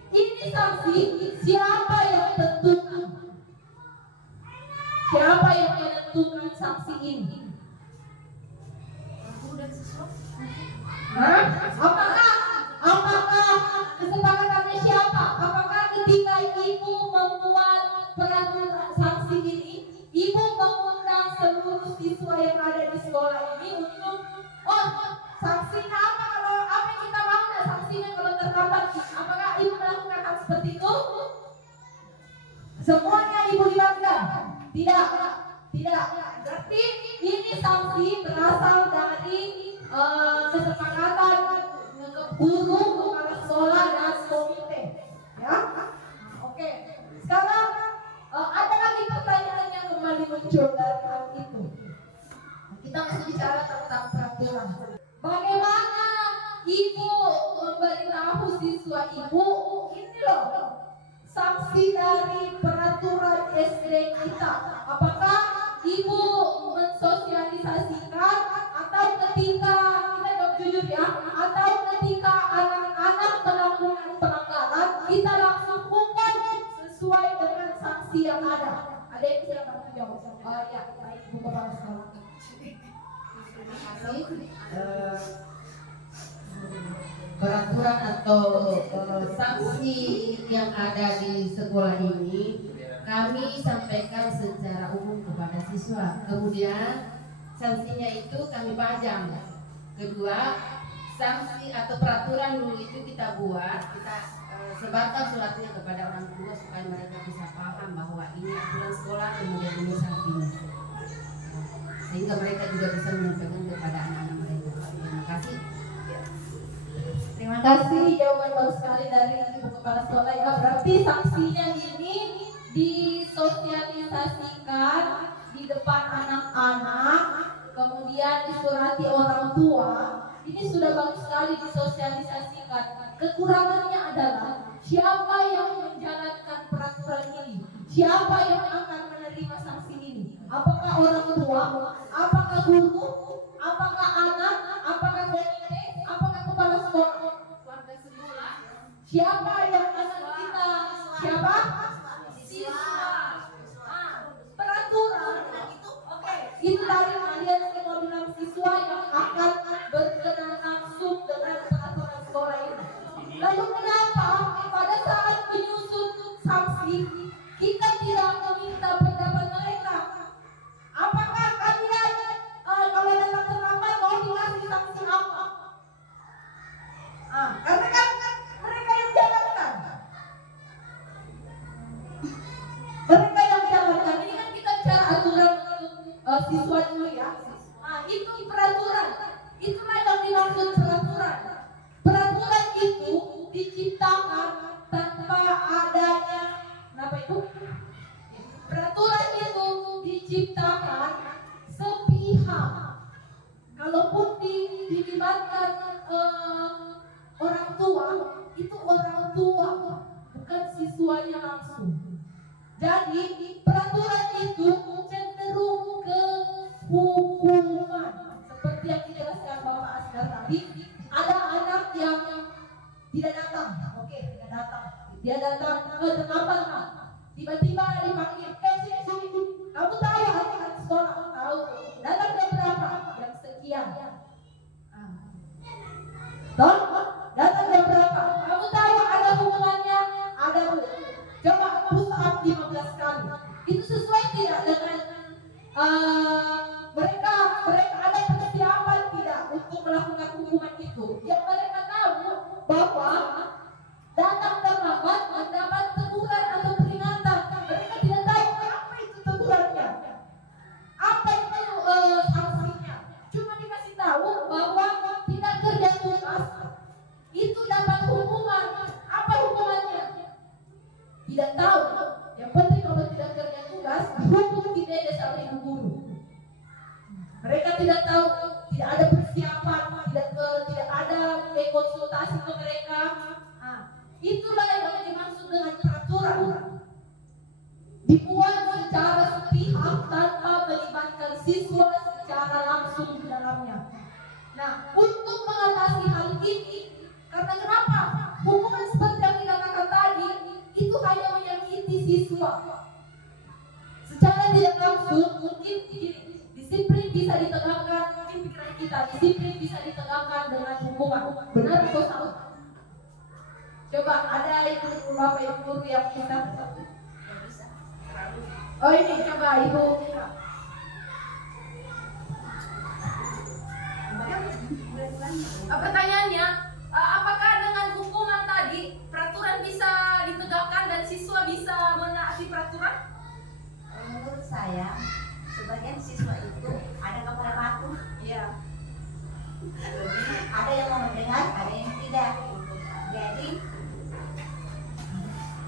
Ini sanksi siapa yang tentukan? Siapa yang menentukan sanksi ini? Apakah kesepakatannya siapa? Apakah ketika ibu membuat peraturan sanksi ini, ibu mengundang seluruh siswa yang ada di sekolah ini untuk sanksinya apa, kalau apa yang kita mau sanksinya kalau terlambat? Apakah ibu melakukan hal seperti itu? Semuanya ibu libatkan? Tidak. Berarti ini sanksi berasal dari kesepakatan guru, kepala sekolah dan komite. Ya, oke. Sekarang ada lagi pertanyaan yang kembali muncul dari hal itu. Kita masih bicara tentang peraturan. Bagaimana ibu memberitahu siswa ibu ini loh sanksi dari peraturan SD kita? Apakah ibu mensosialisasikan atau ketika kita jawab jujur ya, atau ketika anak-anak melakukan pelanggaran kita langsung hukum sesuai dengan sanksi yang ada? Ada yang bisa bantu jawab? Ya, baik Ibu Kepala Sekolah. Peraturan atau sanksi yang ada di sekolah ini kami sampaikan secara umum kepada siswa. Kemudian sanksinya itu kami pajang. Kedua, sanksi atau peraturan dulu itu kita buat, kita sebarkan suratnya kepada orang tua supaya mereka bisa paham bahwa ini aturan sekolah kemudian ini sanksinya, sehingga mereka juga bisa menyampaikan kepada anak-anak mereka. Terima kasih. Terima kasih, jawaban bagus sekali dari Ibu Kepala Sekolah ya. Berarti sanksinya ini disosialisasikan di depan anak-anak, kemudian disurati orang tua. Ini sudah bagus sekali disosialisasikan. Kekurangannya adalah siapa yang menjalankan peraturan ini, siapa yang akan menerima sanksi ini. Apakah orang tua, apakah guru, apakah anak, apakah komite, apakah kepala sekolah? Siapa yang akan kita? Siapa? Siswa. Peraturan. Oke, itu dari kalian semua bilang siswa yang akan berkenan langsung dengan peraturan sekolah ini. Lalu kenapa pada saat menyusun sanksi kita tidak meminta pendapat mereka? Apakah kalian kalau datang terlambat mau dikasih sanksi apa? Karena kan mereka yang jalankan. Mereka yang jalankan. Ini kan kita bicara aturan siswa dulu ya. Itu peraturan. Itulah yang dimaksud peraturan. Peraturan itu diciptakan tanpa adanya apa itu? Peraturan itu diciptakan sepihak. Kalaupun dilibatkan orang tua, itu orang tua, bukan siswanya langsung. Jadi peraturan itu cenderung ke hukuman. Seperti yang dijelaskan Bapak Asgar tadi, ada anak yang tidak datang, tidak datang. Dia datang terlambat, tiba-tiba dipanggil, sini, kamu tahu hari sekolah? Tahu. Datang jam berapa? Jam sekian. Datang jam berapa? Kamu tahu ada hubungannya? Ada. Coba push up 15 kali. Itu sesuai tidak dengan mereka ada persiapan tidak untuk melakukan hukuman itu? Yang mereka tahu bahwa datang terlambat mendapat teguran atau peringatan. Mereka tidak tahu apa itu tegurannya, apa itu sanksinya. Cuma dikasih tahu bahwa tidak kerja tugas itu dapat hukuman. Apa hukumannya? Tidak tahu. Yang penting kalau tidak kerja tugas hukum tidak ada sama ibu guru. Mereka tidak tahu, tidak ada persiapan, tidak ada konsultasi ke mereka. Itulah yang dimaksud dengan peraturan. Dibuat secara sepihak tanpa melibatkan siswa secara langsung di dalamnya. Nah, untuk mengatasi hal ini, karena kenapa? Hukuman seperti yang dikatakan tadi itu hanya menyakiti siswa. Secara tidak langsung mungkin disiplin bisa ditegakkan, mungkin pikiran kita disiplin bisa ditegakkan dengan hukuman. Benar atau salah? Coba ada ibu bapak ibu guru yang bisa. Oh ini coba ibu. Pertanyaannya, apakah dengan hukuman tadi peraturan bisa ditegakkan dan siswa bisa menaati peraturan? Menurut saya, sebagian siswa itu ada kepala batu. Iya. Ada yang mau mendengar, ada yang tidak. Jadi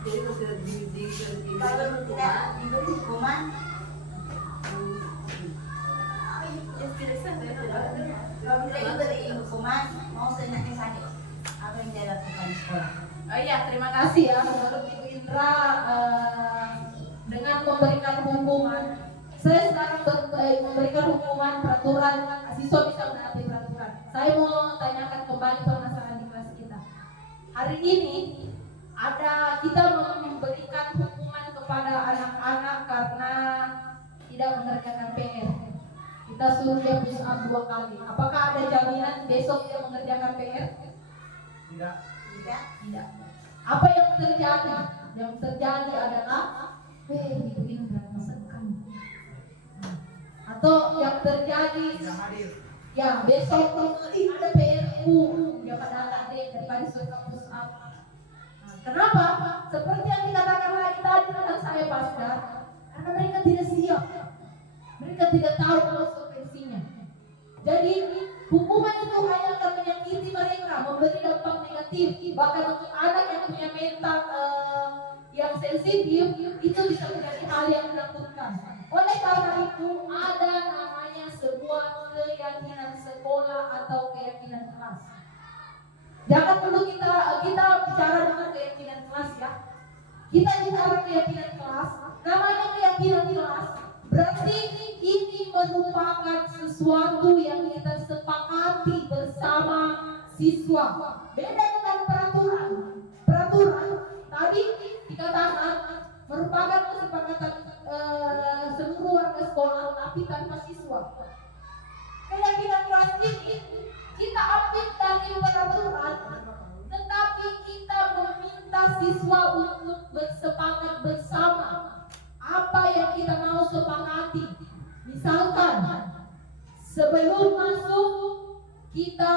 kalau tidak diberi hukuman, kalau tidak diberi hukuman, mau senangnya saja apa yang dia lakukan di sekolah. Oh iya, terima kasih ya menurut Ibu Indra dengan memberikan hukuman. Saya sekarang memberikan hukuman peraturan, siswa bisa menaati peraturan. Saya mau tanyakan kembali permasalahan di kelas kita. Hari ini kita memberikan hukuman kepada anak-anak karena tidak mengerjakan PR. Kita suruh dia push up 2 kali. Apakah ada jaminan besok dia mengerjakan PR? Tidak. Tidak. Apa yang terjadi? Yang terjadi adalah begini berat masakan. Atau yang terjadi Tidak hadir. Ya, besok ini ada PRU yang pada deh daripada suka push up. Nah, kenapa? Seperti yang dikatakan lagi tadi dengan saya pastor, karena mereka tidak siap, mereka tidak tahu konsekuensinya. Jadi hukuman itu hanya akan menyakiti mereka, memberi dampak negatif, bahkan untuk anak yang punya mental yang sensitif itu bisa menjadi hal yang menakutkan. Oleh karena itu ada namanya sebuah keyakinan sekolah atau keyakinan kelas. Jangan dulu kita bicara dengan keyakinan kelas ya. Kita bicara keyakinan kelas, namanya keyakinan kelas. Berarti ini merupakan sesuatu yang kita sepakati bersama siswa. Beda dengan peraturan. Peraturan tadi dikatakan merupakan kesepakatan seluruh warga sekolah tapi tanpa siswa. Keyakinan kelas ini kita ambil dari peraturan, tetapi kita meminta siswa untuk bersepakat bersama apa yang kita mau sepakati. Misalkan sebelum masuk kita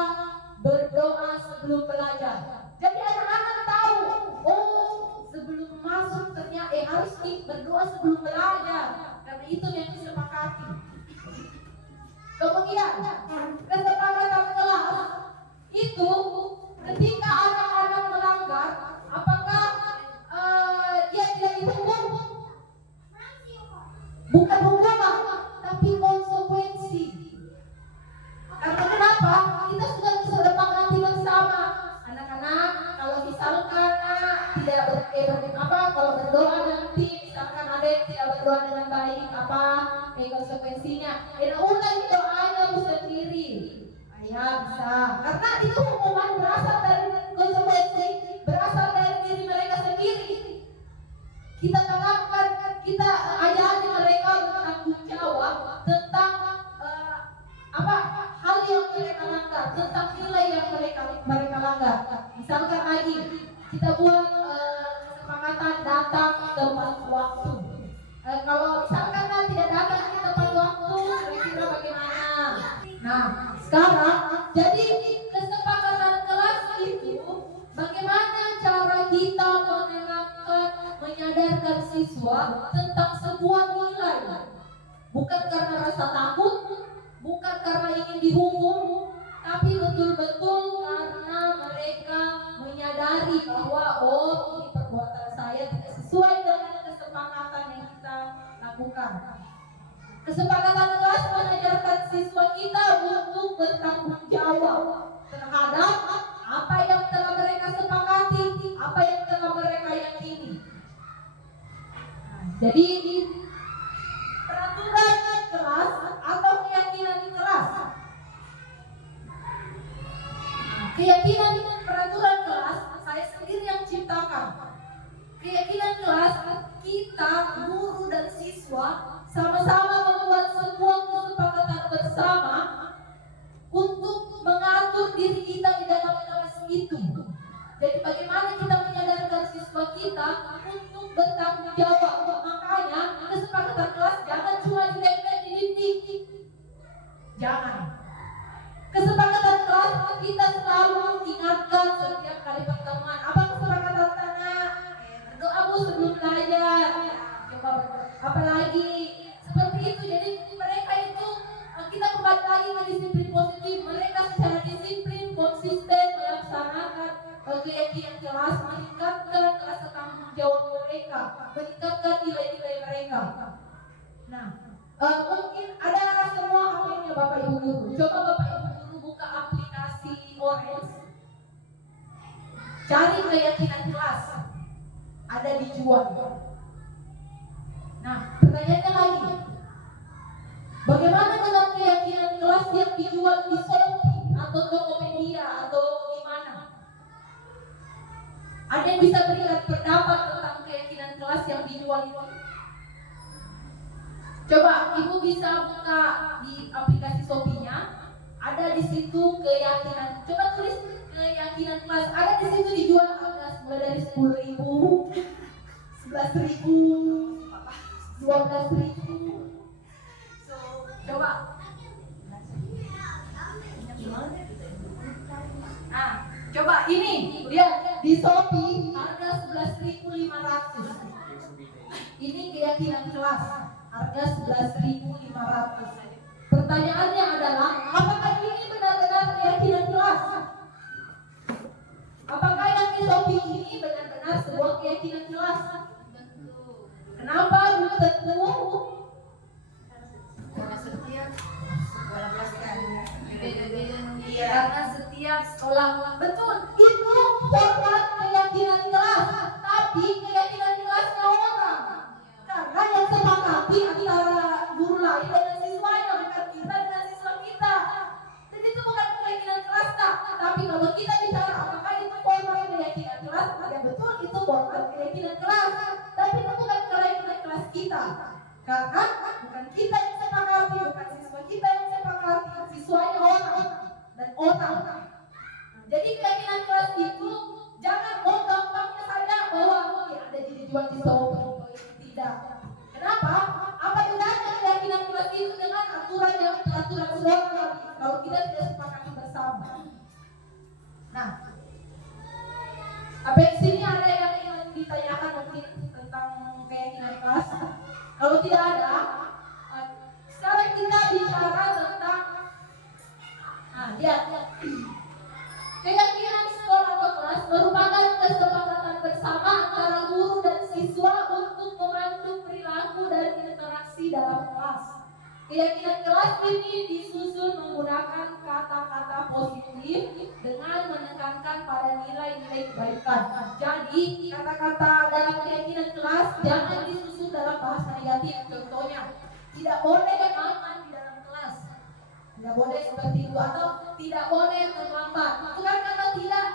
berdoa sebelum belajar. Jadi anak-anak tahu, oh sebelum masuk ternyata harus berdoa sebelum belajar. Karena itu yang disepakati. Kemudian kesepakatan kelas itu ketika anak-anak melanggar, apakah dia tidak dihukum? Bukan hukuman, tapi konsekuensi. Karena kenapa? Kita sudah disepakati bersama, anak-anak. Kalau misalkan kalau berdoa nanti, misalkan ada yang tidak berdoa dengan baik, konsekuensinya? Ulangi doanya sendiri. Ya bisa. Karena itu hukuman berasal dari konsekuensi, berasal dari diri mereka sendiri. Kita tanamkan, kita ajari mereka bertanggung jawab tentang hal yang mereka langgar, tentang nilai yang mereka langgar. Misalkan lagi kita buat kesepakatan datang tepat waktu. Kalau misalkan tidak datang di tepat waktu, kira-kira bagaimana? Nah, sekarang jadi kesepakatan kelas itu bagaimana cara kita menyadarkan siswa tentang sebuah nilai, bukan karena rasa takut, bukan karena ingin dihukum, tapi betul-betul karena mereka menyadari bahwa ini perbuatan saya tidak sesuai dengan kesepakatan yang kita lakukan. Kesepakatan kelas mengajarkan siswa kita untuk bertanggung jawab terhadap apa yang telah mereka sepakati, apa yang telah mereka yakini. Jadi peraturan kelas atau keyakinan kelas. Keyakinan peraturan kelas saya sendiri yang ciptakan. Keyakinan kelas kita guru dan siswa sama-sama membuat sebuah kesepakatan bersama untuk mengatur diri kita di dalam kelas itu. Jadi bagaimana kita menyadarkan siswa kita untuk bertanggung jawab. Makanya kesepakatan kelas jangan cuma ditempel di dinding. Jangan. Kesepakatan kelas kita selalu ingatkan setiap kali pertemuan. Apa kesepakatan tanah? Berdoa sebelum belajar. Coba apalagi seperti itu. Jadi mereka itu kita kembali lagi ke disiplin positif. Mereka secara disiplin konsisten melaksanakan keyakinan kelas, meningkatkan rasa tanggung jawab mereka, meningkatkan nilai-nilai mereka. Nah, mungkin ada semua HP-nya Bapak Ibu guru. Coba Bapak Ibu guru buka aplikasi Orange, cari keyakinan kelas, ada dijual. Nah, pertanyaannya lagi, bagaimana dengan keyakinan kelas yang dijual di Shopee atau Tokopedia atau di mana? Ada yang bisa berikan pendapat tentang keyakinan kelas yang dijual itu? Coba Ibu bisa buka di aplikasi Shopee-nya, ada di situ keyakinan. Coba tulis keyakinan kelas. Ada di situ dijual harga mulai dari 10.000, 11.000, 12.000. Coba Nah ini lihat di Shopee harga 11.500. Ini keyakinan kelas harga 11.500. Pertanyaannya adalah apakah ini benar-benar keyakinan kelas? Apakah yang di Shopee ini benar-benar sebuah keyakinan kelas? Kenapa belum tentu? Karena setiap sekolah belajar Iya, karena setiap sekolah betul itu format keyakinan kelas, tapi keyakinan kelasnya orang. Karena yang sepakati antara guru lain dengan siswanya, bukan kita dengan siswa kita. Jadi itu bukan keyakinan kelas, tapi kalau kita bicara apakah itu format keyakinan kelas, ya betul itu format keyakinan kelas, tapi itu bukan keyakinan kelas kita. Karena bukan kita yang sepakati, bukan siswa kita yang sepakati, siswanya orang dan orang. Jadi keyakinan kelas itu jangan mau gampangnya saja bahwa ya ada dijual di Shopee. Tidak. Kenapa? Apa bedanya keyakinan kelas itu dengan aturan sekolah kalau kita tidak sepakati bersama? Nah, apa di sini ada yang ingin ditanyakan mungkin tentang keyakinan kelas? Kalau tidak ada, sekarang kita bicara tentang lihat. Keyakinan sekolah atau kelas merupakan kesepakatan bersama antara guru dan siswa untuk memandu perilaku dan interaksi dalam kelas. Keyakinan kelas ini disusun menggunakan kata-kata positif dengan menekankan pada nilai-nilai kebaikan. Jadi kata-kata dalam keyakinan kelas jangan disusun dalam bahasa negatif. Contohnya, tidak boleh makan di dalam kelas. Tidak boleh seperti itu atau tidak boleh terlambat. Itu kan kalau tidak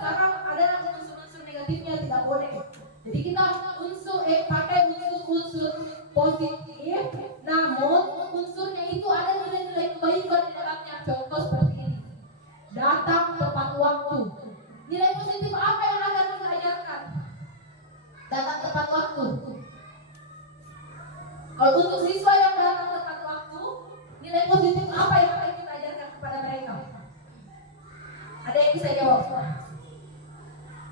sekarang ada unsur-unsur negatifnya tidak boleh. Jadi kita pakai unsur-unsur positif, namun unsurnya itu ada nilai-nilai kebaikan di dalamnya. Contoh seperti ini. Datang tepat waktu. Nilai positif apa yang akan kita ajarkan? Datang tepat waktu. Kalau untuk siswa yang datang tepat waktu, nilai positif apa yang akan kita ajarkan kepada mereka? Ada yang bisa jawab?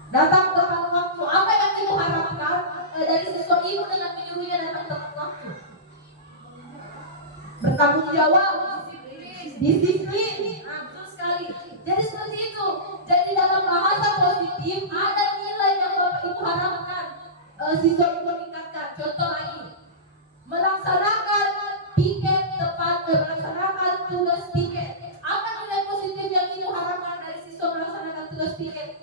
Datang tepat waktu. Apa yang ibu harapkan dari siswa ibu dengan menyuruhnya datang tepat waktu? Bertanggung jawab, disiplin. Nah, betul sekali. Jadi seperti itu. Jadi dalam bahasa positif ada nilai yang bapak ibu harapkan siswa ibu tingkatkan. Contoh lagi, melaksanakan piket tepat, melaksanakan tugas piket. Apa nilai positif yang ibu harapkan dari siswa melaksanakan tugas piket?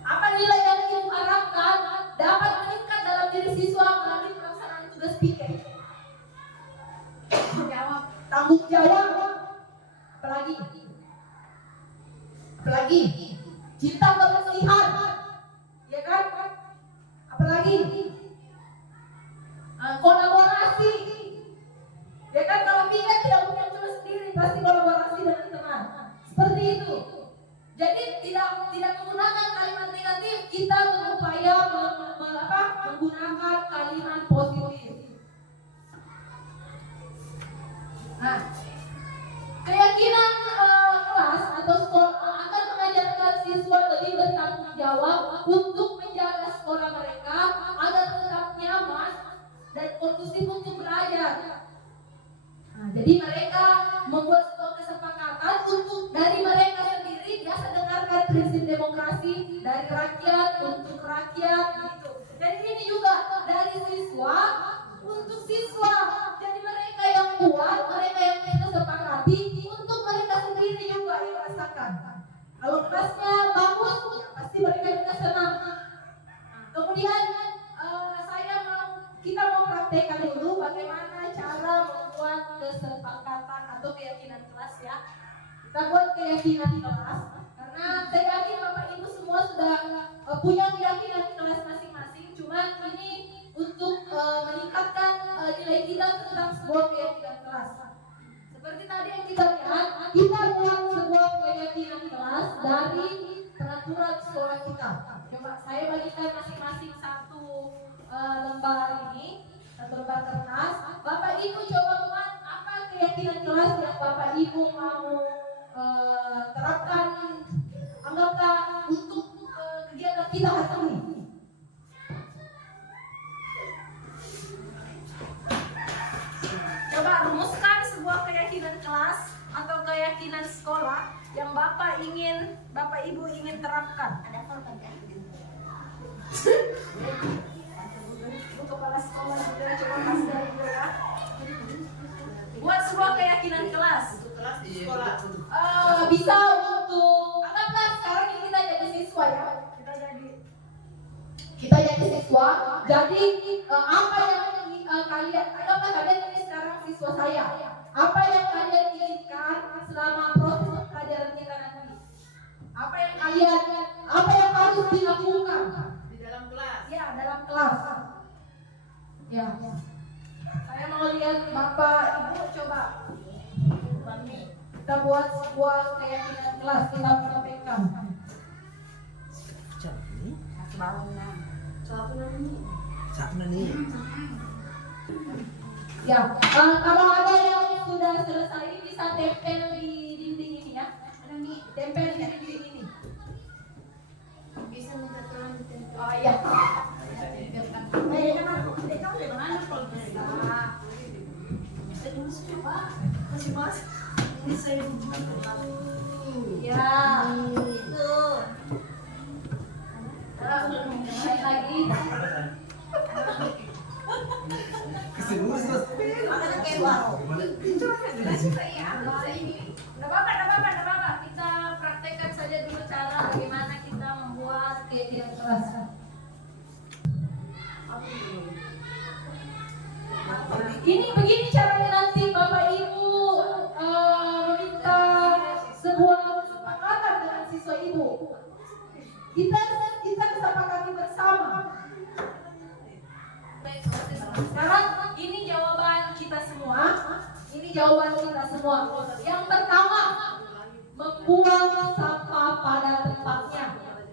Apa nilai yang ibu harapkan dapat meningkat dalam diri siswa melalui pelaksanaan tugas piket? Tanggung jawab. Apalagi cinta kebersihan, ya kan? Apalagi kolaborasi, ya kan? Kalau piket tidak mungkin cuma sendiri, pasti kolaborasi dengan teman. Seperti itu. Jadi tidak menggunakan kalimat negatif, kita berupaya menggunakan kalimat positif. Nah, keyakinan kelas atau sekolah akan mengajarkan siswa lebih bertanggung jawab untuk menjaga sekolah mereka agar tetap nyaman dan kondusif untuk belajar. Nah, jadi mereka membuat sebuah kesepakatan untuk dari mereka sendiri biasa dengarkan prinsip demokrasi dari rakyat untuk rakyat gitu. Dan ini juga dari siswa untuk siswa. Jadi mereka yang buat, mereka yang kita sepakati untuk mereka sendiri juga dirasakan. Kalau kelasnya bagus, ya pasti mereka juga senang. Kemudian kita mau praktekkan dulu bagaimana cara membuat kesepakatan atau keyakinan kelas ya. Kita buat keyakinan kelas karena saya yakin Bapak Ibu semua sudah punya keyakinan kelas masing-masing. Cuma ini untuk meningkatkan nilai kita tentang sebuah keyakinan kelas. Seperti tadi yang kita lihat, kita buat sebuah keyakinan kelas dari peraturan sekolah kita. Coba saya bagikan masing-masing satu lembar ini, satu lembar kertas. Bapak Ibu coba buat apa keyakinan keyakinan kelas yang Bapak Ibu mau terapkan, anggaplah untuk kegiatan kita hari ini. Coba rumuskan sebuah keyakinan kelas atau keyakinan sekolah yang Bapak Ibu ingin terapkan. Ada korban kan? Bu kepala sekolah juga coba kasih dari gue ya. Buat sebuah keyakinan kelas. Sekolah. Bisa untuk anggaplah sekarang ini kita jadi siswa ya. Kita jadi siswa. Jadi apa yang kalian anggaplah kalian ini sekarang siswa saya. Apa yang kalian inginkan selama proses pelajaran kita nanti? Apa yang harus dilakukan Di dalam kelas. ya dalam kelas? Ya. Saya mau lihat Bapak Ibu coba. Kita buat sebuah keyakinan kelas kita sampaikan. Ya, kalau ada yang sudah selesai bisa tempel di dinding ini ya. Tempel di dinding ini. Bisa minta tolong ditempel. Oh iya. Ya. Itu. Mulai lagi. Nggak apa-apa. Kita praktekkan saja dulu cara bagaimana kita membuat Keyakinan kelas. Ini begini caranya nanti Bapak Ibu meminta sebuah kesepakatan dengan siswa Ibu. Kita kesepakati bersama. Sekarang ini jawaban kita semua. Yang pertama, membuang sampah pada tempatnya.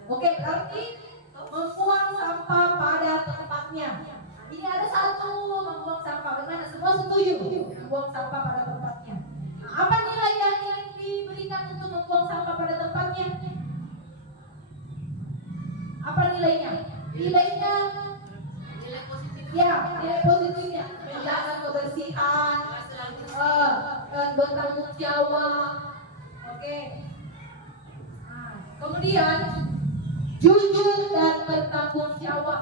Oke, berarti membuang sampah pada tempatnya. Ini ada satu membuang sampah. Bagaimana? Semua setuju membuang sampah pada tempatnya. Nah, apa nilai yang diberikan untuk membuang sampah pada tempatnya? Apa nilainya? Nilainya Nilai positif. ya, nilai positifnya menjaga kebersihan, bertanggung jawab. Oke. Nah, kemudian jujur dan bertanggung jawab.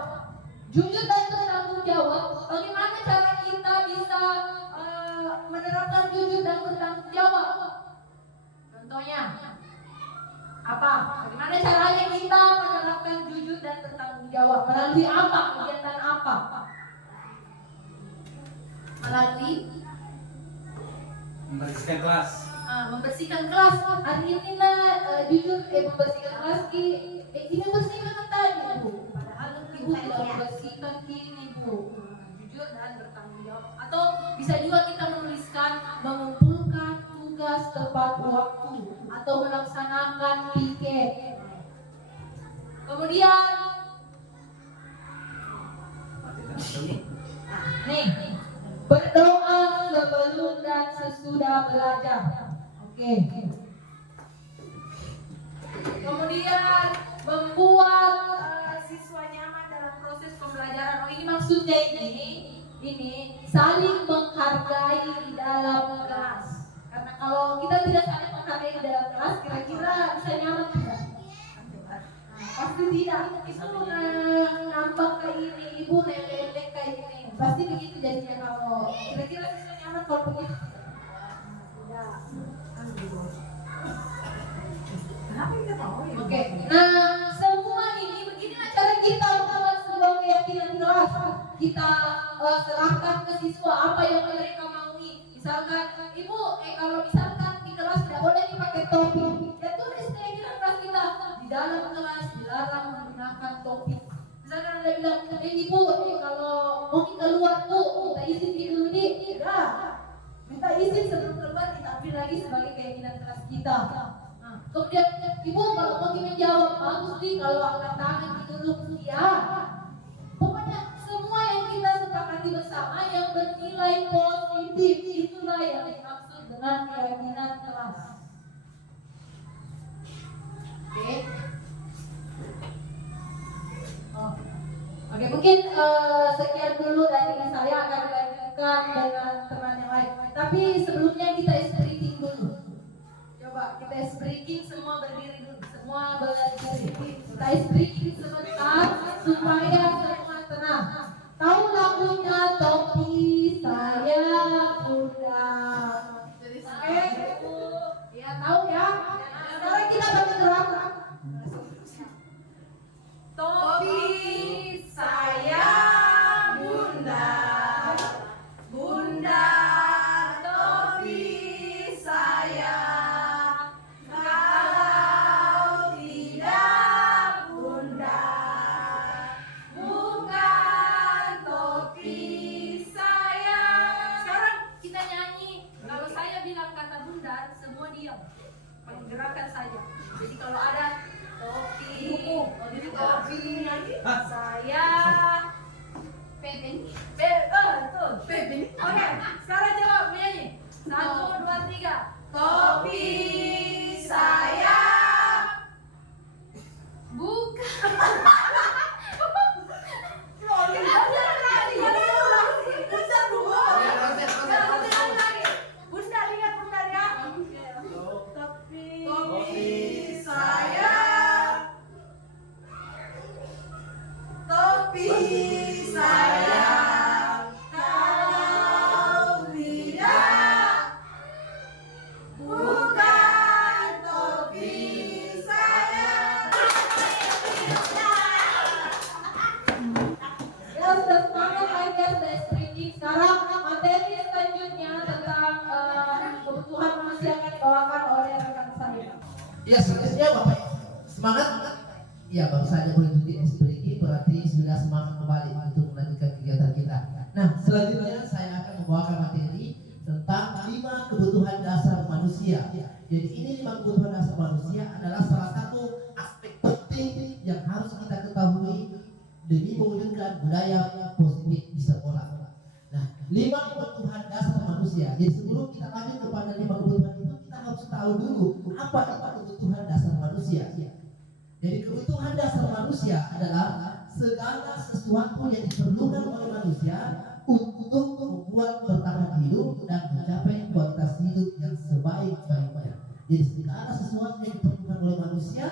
Jujur dan bertanggung jawab. Bagaimana cara kita bisa menerapkan jujur dan bertanggung jawab? Contohnya apa? Bagaimana caranya kita menerapkan jujur dan bertanggung jawab? Melalui apa? Kegiatan apa? Melalui membersihkan kelas. Membersihkan kelas. Hari ini jujur membersihkan kelas ini bersihkan tadi Bu. Padahal Ibu tidak membersihkan ini Bu. Jujur dan bertanggung jawab. Atau bisa juga kita menuliskan mengumpulkan tugas tepat waktu atau melaksanakan piket. Kemudian nih berdoa sebelum dan sesudah belajar. Oke. Kemudian membuat siswa nyaman dalam proses pembelajaran. Oh, ini maksudnya ini saling menghargai di dalam kelas. Karena kalau kita tidak saling menghargai di dalam kelas, kira-kira bisa nyaman tidak? Pasti tidak. Itu nambah kayak ini, ibu lelek kayak ini. Pasti begitu jadinya kalau kira-kira bisa nyaman kalau begitu. Tidak. Oke. Nah, semua ini beginilah cara kita membuat sebuah keyakinan kelas. Kita serahkan ke siswa apa yang mereka maui. Misalkan, Ibu, kalau misalkan di kelas tidak boleh dipakai topi, ya tulis keyakinan kelas kita di dalam kelas dilarang menggunakan topi. Misalkan ada bilang, Ibu, kalau mau keluar Bu, minta izin dulu nih. Ya, minta izin sebelum keluar diambil lagi sebagai keyakinan kelas kita. Nah, kemudian Ibu kalau mau menjawab bagus nih kalau angkat tangan dulu. Ya, pokoknya semua yang kita sepakati bersama yang bernilai positif itulah yang dimaksud dengan keyakinan kelas. Oke. Oh. Oke, mungkin sekian dulu dari saya, akan dilanjutkan dengan teman yang lain. Tapi sebelumnya kita ice breaking dulu. Coba kita ice breaking, semua berdiri dulu. Semua berdiri. Kita ice breaking sebentar supaya semua tenang. Tahu lagunya Topi Saya Bunda? Oke, ya tahu ya. Sekarang kita bergerak. Topi saya bunda, bunda topi saya. Kalau tidak bunda, bukan topi saya. Sekarang kita nyanyi. Kalau saya bilang kata bunda, semua diam. Menggerakkan saja. Jadi kalau ada topi, topi saya Pepin. Tuh. Pepin. Oke, sekarang jawab nyanyi. 1, 2, 3. Topi saya bukan. Bunda lihat bunda ya. Topi saya. Topi saya, kalau tidak bukan topi saya. Ya sudah semangat aja, sudah streaming. Sekarang materi selanjutnya tentang kebutuhan manusia akan dibawakan oleh rekan saya. Ya, selanjutnya Bapak semangat. Ya, baru saja mengikuti SPRI berarti sudah semangat kembali untuk melanjutkan kegiatan kita. Nah, selanjutnya saya akan membawakan materi tentang 5 kebutuhan dasar manusia. Jadi ini 5 kebutuhan dasar manusia adalah salah satu aspek penting yang harus kita ketahui demi mewujudkan budaya positif di sekolah. Nah, 5 kebutuhan dasar manusia. Jadi sebelum kita lanjut kepada 5 kebutuhan itu, kita harus tahu dulu apa itu kebutuhan dasar manusia. Jadi kebutuhan dasar manusia adalah segala sesuatu yang diperlukan oleh manusia untuk membuat bertahan hidup dan mencapai kualitas hidup yang sebaik-baiknya. Jadi segala sesuatu yang diperlukan oleh manusia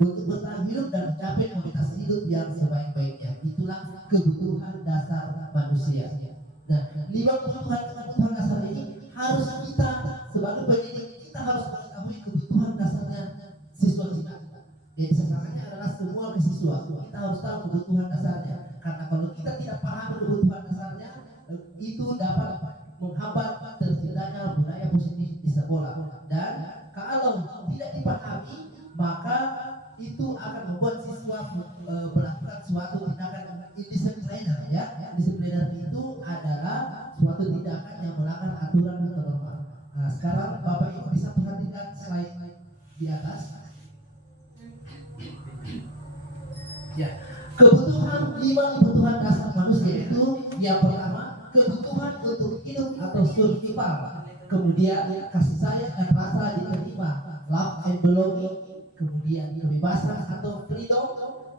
untuk bertahan hidup dan mencapai kualitas hidup yang sebaik-baiknya. Itulah kebutuhan dasar manusia. Nah, 5 kebutuhan dasar ini harus kita sebagai pendidik kita harus mengetahui kebutuhan dasarnya siswa kita. Jadi sasarannya adalah semua siswa. Kita harus tahu kebutuhan dasarnya. Karena kalau kita tidak paham kebutuhan dasarnya, itu dapat menghambat terciptanya budaya positif di sekolah. Dan kalau tidak dipahami, maka itu akan membuat siswa melakukan suatu tindakan indisipliner. Ya, indisipliner itu adalah suatu tindakan yang melanggar aturan atau norma. Nah, sekarang Bapak Ibu bisa perhatikan slide di atas. Ya, kebutuhan 5 kebutuhan dasar manusia itu yang pertama kebutuhan untuk hidup atau survival, kemudian kasih sayang dan rasa diterima, love and belonging, kemudian kebebasan atau freedom,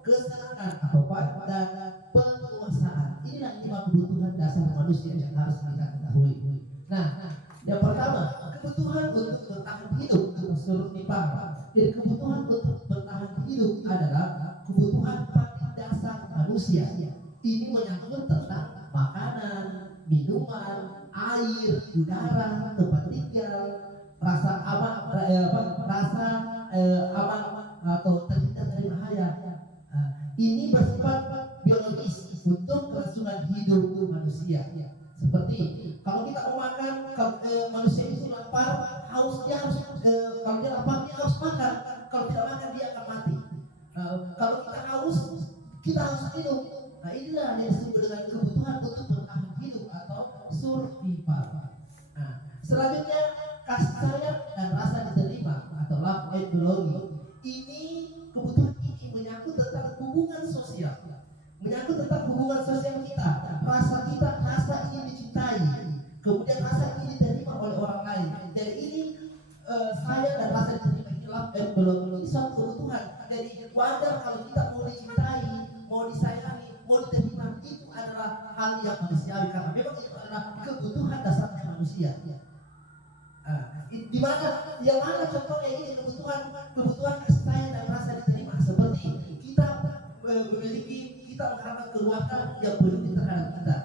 kesenangan atau fun, dan penguasaan. Inilah 5 kebutuhan dasar manusia yang harus kita ketahui. Nah, yang pertama kebutuhan untuk bertahan hidup atau survival. Jadi kebutuhan untuk bertahan hidup adalah kebutuhan paling dasar manusia. Ini menyangkut tentang makanan, minuman, air, udara, tempat tinggal, rasa aman, aman atau terhindar dari bahaya. Ini bersifat biologis untuk kelangsungan hidup manusia. Seperti kalau kita mau makan, kalau manusia itu lapar, haus dia harus kalau dia lapar dia harus makan. Kalau tidak makan dia akan mati. Kalau kita haus, kita harus minum. Nah, inilah yang disebut dengan kebutuhan untuk bertahan hidup atau survival. Nah, selanjutnya kasih sayang dan rasa diterima atau love and belonging. Ini kebutuhan ini menyangkut tentang hubungan sosial, menyangkut tentang hubungan sosial kita, rasa ingin dicintai, kemudian rasa ingin diterima oleh orang lain. Jadi ini saya dan rasa diterima inilah belum suatu kebutuhan. Jadi wajar kalau kita mau dicintai, mau disayangi, mau diterima, itu adalah hal yang manusiawi karena memang itu adalah kebutuhan dasar manusia. Di mana yang mana contohnya ini kebutuhan kasih sayang dan rasa diterima, seperti kita mengharapkan keluarga yang peduli terhadap kita,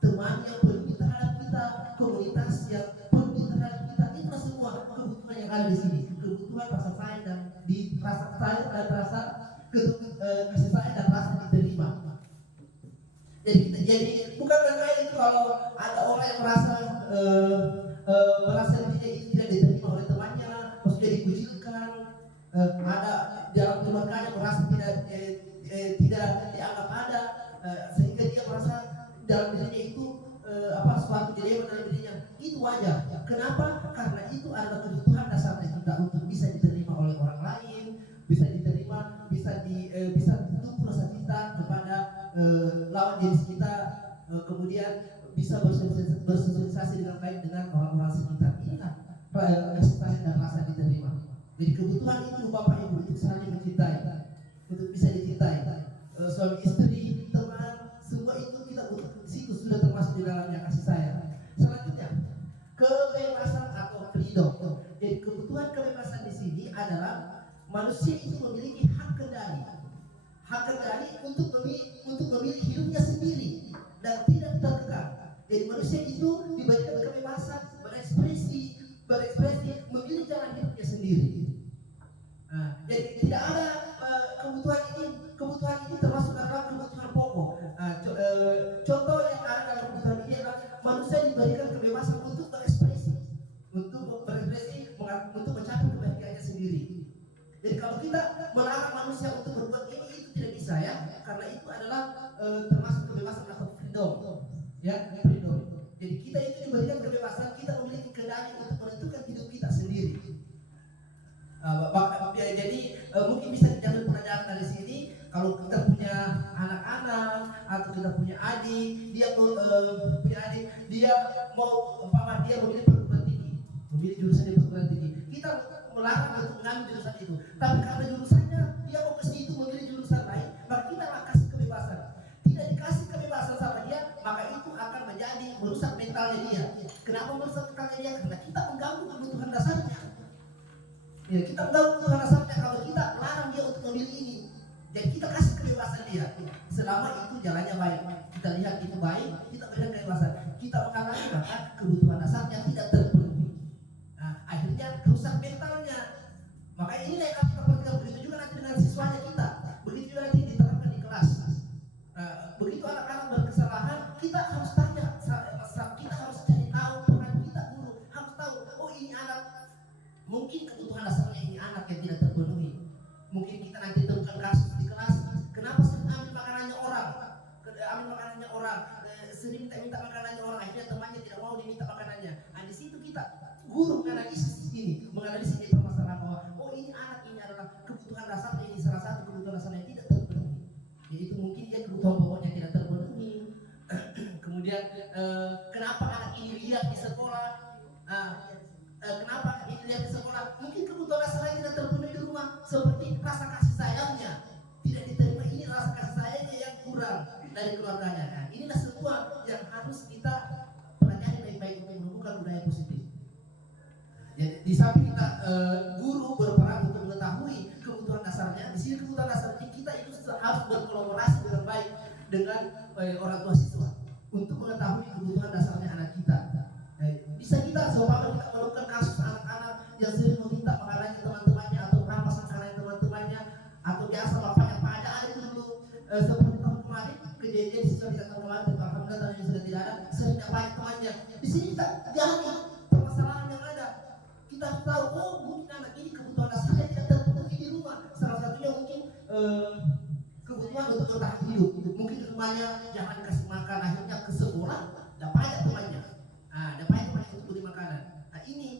teman yang peduli terhadap kita, komunitas yang peduli terhadap kita. Itu semua kebutuhan yang ada di sini, kebutuhan rasa sayang dan kasih sayang dan rasa diterima. Jadi bukan berkait itu kalau ada orang yang merasa dirinya itu tidak diterima oleh temannya, maksudnya dikucilkan, ada dalam keluarganya merasa tidak dianggap ada, sehingga dia merasa dalam dirinya itu suatu dilema dalam dirinya. Itu wajar. Kenapa? Karena itu adalah kebutuhan dasarnya kita untuk bisa diterima oleh orang lain, bisa diterima, bisa tumbuh rasa cinta kepada lawan jenis kita, kemudian bisa bersosialisasi dengan baik dengan orang-orang sekitar. Inilah kasih sayang dan rasa diterima. Jadi kebutuhan itu Bapak Ibu itu saling mencintai, untuk bisa dicintai. Suami istri, teman, semua itu kita butuh. Di situ sudah termasuk di dalamnya kasih sayang. Selanjutnya kebebasan atau freedom. Jadi kebutuhan kebebasan di sini adalah manusia itu memiliki hak kendali untuk memilih hidupnya sendiri dan tidak terkekang. Jadi manusia itu diberikan kebebasan berekspresi, memilih jalan hidupnya sendiri. Jadi tidak ada kebutuhan ini termasuk adalah kebutuhan pokok. Contoh yang ada dalam kebutuhan ini adalah manusia diberikan kebebasan untuk berekspresi, untuk mencapai kebahagiaannya sendiri. Jadi kalau kita melarang manusia untuk berbuat ini, itu tidak bisa ya, karena itu adalah termasuk kebebasan atau freedom, ya, freedom. Jadi kita itu diberikan kebebasan, kita memiliki kendali untuk menentukan hidup kita sendiri. Jadi mungkin bisa diambil pelajaran dari sini. Kalau kita punya anak-anak atau kita punya adik, dia mau dia memilih perguruan tinggi, memilih jurusan di perguruan tinggi, kita melarang untuk mengambil jurusan itu. Tapi karena jurusannya dia mau ke situ memilih jurusan lain, maka kita akan kasih kebebasan. Tidak dikasih kebebasan sama dia, maka itu akan menjadi merusak mentalnya dia. Kenapa merusak mentalnya dia? Karena kita mengganggu kebutuhan dasarnya. Ya, kita mengganggu kebutuhan dasarnya kalau kita larang dia untuk memilih ini. Jadi kita kasih kebebasan dia. Selama itu jalannya baik, kita lihat itu baik, kita berikan kebebasan. Kita menghalangi maka kebutuhan dasarnya tidak terpenuhi. Akhirnya rusak mentalnya. Maka ini yang kita perhatikan, begitu juga nanti dengan siswanya kita, begitu juga nanti diterapkan di kelas. Begitu anak-anak berkesalahan, kita harus tanya, kita harus cari tahu peran kita guru, harus tahu, oh ini anak, mungkin kebutuhan dasarnya ini anak yang tidak terpenuhi. Mungkin kita nanti temukan kasus di kelas, kenapa sering ambil makanannya orang, sering minta makanannya orang, akhirnya temannya tidak mau diminta makanannya. Di situ kita guru menganalisis permasalahan bahwa oh ini anak ini adalah kebutuhan dasarnya, ini salah satu kebutuhan dasarnya yang tidak terpenuhi. Yaitu mungkin dia kebutuhan pokoknya tidak terpenuhi. Kemudian kenapa anak ini lihat di sekolah? Kenapa anak ini lihat di sekolah? Mungkin kebutuhan dasarnya tidak terpenuhi di rumah, seperti rasa kasih sayangnya tidak diterima. Ini rasa kasih sayangnya yang kurang dari keluarganya. Inilah semua yang harus kita pelajari baik-baik untuk menumbuhkan budaya positif. Jadi di samping kita guru berperan untuk mengetahui kebutuhan dasarnya, di sini kebutuhan dasarnya kita itu harus berkolaborasi dengan baik dengan orang tua siswa untuk mengetahui kebutuhan dasarnya anak kita. Bisa kita seumpama kita menemukan kasus anak-anak yang sering meminta makanan teman-temannya atau rampas makanan teman-temannya, atau biasa bapaknya Pak ada itu dulu seperti tahun kemarin kejadian siswa di tahun kemarin, alhamdulillah tahun ini sudah tidak ada, sering dapat temannya. Di sini kita jalani permasalahan yang ada. Kita tahu, oh mungkin anak ini kebutuhan dasarnya tidak terpenuhi di rumah. Salah satunya mungkin kebutuhan untuk bertahan hidup. Mungkin di rumahnya jangan dikasih makan, akhirnya ke sekolah dapat aja temannya. Dapat temannya untuk beli makanan. Ini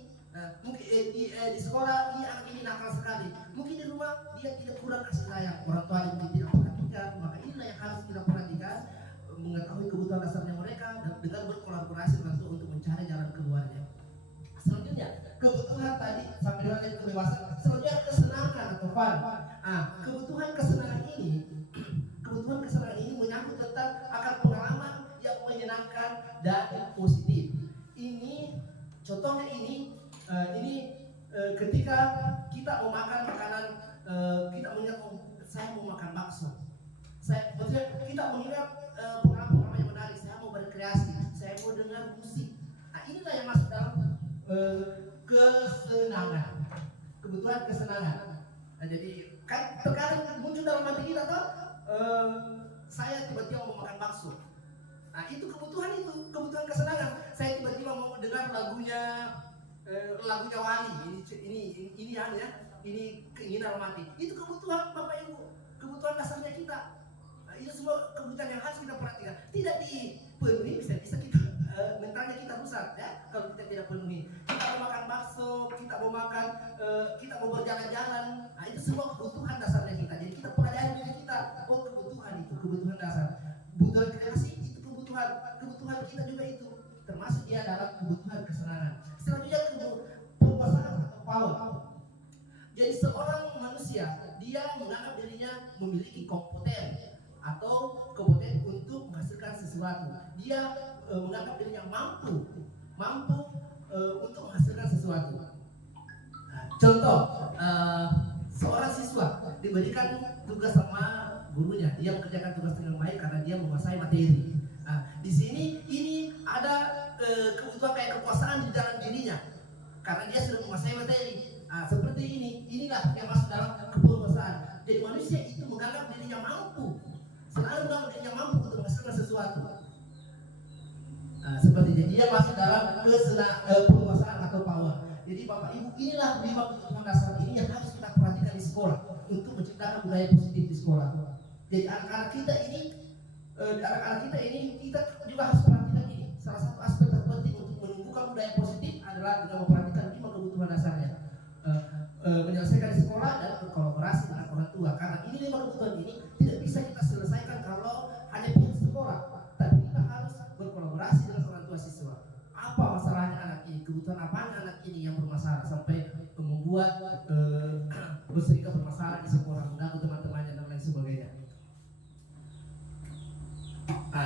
mungkin di sekolah dia anak ini nakal sekali. Mungkin di rumah dia tidak kurang kasih sayang, orang tua mungkin tidak perhatikan. Maka inilah yang harus kita perhatikan, mengetahui kebutuhan dasarnya mereka dan dengan berkolaborasi untuk mencari jalan keluarnya. Selanjutnya kebutuhan tadi sampai dengan kebebasan, selanjutnya kesenangan atau fun. Kebutuhan kesenangan ini menyangkut tentang akan pengalaman yang menyenangkan dan positif. Ini contohnya ketika kita mau makan makanan, kita mengingat saya mau makan bakso. Kita mengingat pengalaman yang menarik. Saya mau berkreasi, saya mau dengar musik. Inilah yang masuk dalam kesenangan, kebutuhan kesenangan. Jadi kan terkadang muncul dalam hati kita saya tiba-tiba mau makan bakso. Itu kebutuhan kesenangan. Saya tiba-tiba mau dengar lagunya Wali. Ini keinginan romantis. Itu kebutuhan Bapak Ibu, kebutuhan dasarnya kita. Itu semua kebutuhan yang harus kita perhatikan. Tidak dipenuhi, bisa kita mentalnya kita rusak ya kalau kita tidak penuhi. Kita mau makan bakso, kita mau berjalan-jalan. Itu semua kebutuhan dasarnya kita. Jadi kita pelajari diri kita. Kebutuhan dasar. Kebutuhan kreasi itu kebutuhan kita juga itu. Termasuk dia dalam kebutuhan kesenangan. Selanjutnya penguasaan atau power. Jadi seorang manusia dia menganggap dirinya memiliki kompeten untuk menghasilkan sesuatu. Dia menganggap dirinya mampu untuk menghasilkan sesuatu. Contoh, seorang siswa diberikan tugas sama gurunya, dia mengerjakan tugas dengan baik karena dia menguasai materi. Di sini ini ada kebutuhan kayak kekuasaan di dalam dirinya karena dia sudah menguasai materi. Seperti inilah yang masuk dalam kekuasaan. Jadi manusia itu menganggap dirinya mampu, selalu menganggap dirinya mampu untuk menghasilkan sesuatu. Seperti jadi dia masuk dalam penguasaan atau power. Jadi Bapak Ibu, inilah 5 kebutuhan dasar ini yang harus kita perhatikan di sekolah untuk menciptakan budaya positif di sekolah. Jadi anak-anak kita ini kita juga harus perhatikan ini. Salah satu aspek terpenting untuk menumbuhkan budaya positif adalah dengan memperhatikan 5 kebutuhan dasarnya. Menyelesaikan di sekolah dan berkolaborasi dengan orang tua. Karena ini 5 kebutuhan ini tidak bisa kita selesaikan kalau hanya pihak sekolah, tapi kita harus berkolaborasi dengan orang tua siswa. Apa masalahnya anak ini? Kebutuhan apa anak ini yang bermasalah sampai membuat berserikat bermasalah di sekolah, mengganggu teman-temannya dan lain sebagainya.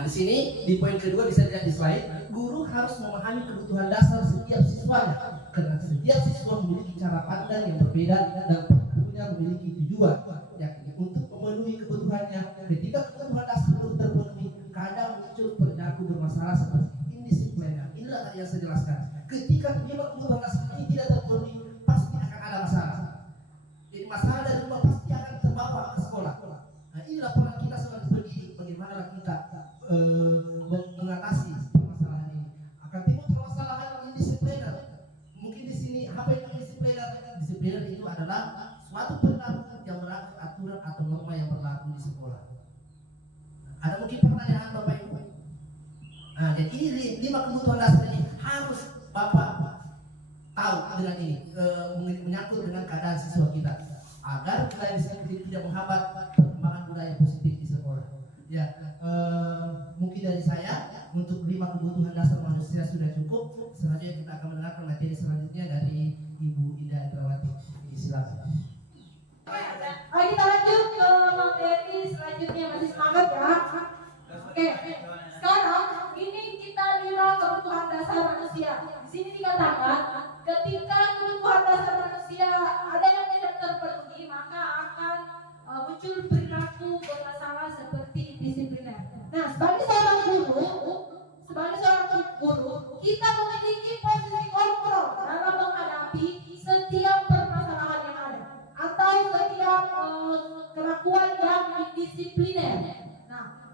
Di sini di poin kedua bisa dilihat di slide, guru harus memahami kebutuhan dasar setiap siswanya karena setiap siswa memiliki cara pandang yang berbeda dan tentunya memiliki tujuan yakni untuk memenuhi kebutuhannya. Ketika kebutuhan dasar belum terpenuhi, kadang muncul perilaku bermasalah seperti indisipliner. Inilah tadi yang saya jelaskan. Ketika kebutuhan dasar ini tidak terpenuhi, pasti akan ada masalah. Jadi masalah dari rumah pasti akan terbawa ke sekolah. Inilah peran kita sebagai pendidik. Bagaimana kita mengatasi permasalahan ini. Akan timbul permasalahan indisipliner. Mungkin di sini apa itu indisipliner? Disipliner itu adalah suatu perilaku yang melanggar aturan atau norma yang berlaku di sekolah. Ada mungkin pertanyaan Bapak Ibu? Jadi ini 5 kebutuhan dasar ini harus Bapak tahu dengan ini, menyangkut dengan keadaan siswa kita agar kita tidak menghambat perkembangan budaya positif di sekolah. Ya, mungkin dari saya untuk 5 kebutuhan dasar manusia sudah cukup. Selanjutnya kita akan mendengarkan materi selanjutnya dari Ibu Indah Indrawati. Silakan. Ayo kita lanjut ke materi selanjutnya, masih semangat ya. Oke, sekarang ini kita lihat kebutuhan dasar manusia. Di sini dikatakan ketika kebutuhan dasar manusia ada yang tidak terpenuhi, maka akan muncul perilaku bermasalah seperti disipliner. Nah, sebagai seorang guru, kita memiliki posisi kontrol dalam menghadapi setiap permasalahan yang ada atau setiap kelakuan yang indisipliner. Nah,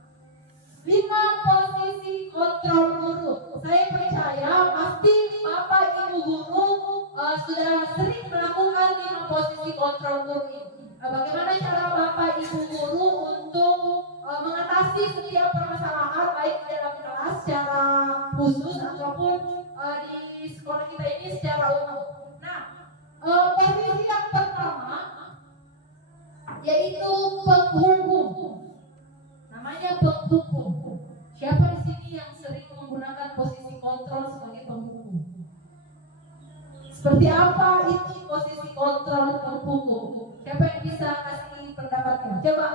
5 posisi kontrol guru. Saya percaya pasti Bapak Ibu guru sudah sering melakukan 5 posisi kontrol guru ini. Bagaimana cara Bapak Ibu guru untuk mengatasi setiap permasalahan baik di dalam kelas secara khusus ataupun di sekolah kita ini secara umum. Nah, posisi yang pertama yaitu penghukum. Namanya penghukum. Siapa di sini yang sering menggunakan posisi kontrol sebagai penghukum? Seperti apa itu posisi kontrol penghukum? Siapa yang bisa kasih pendapatnya? Coba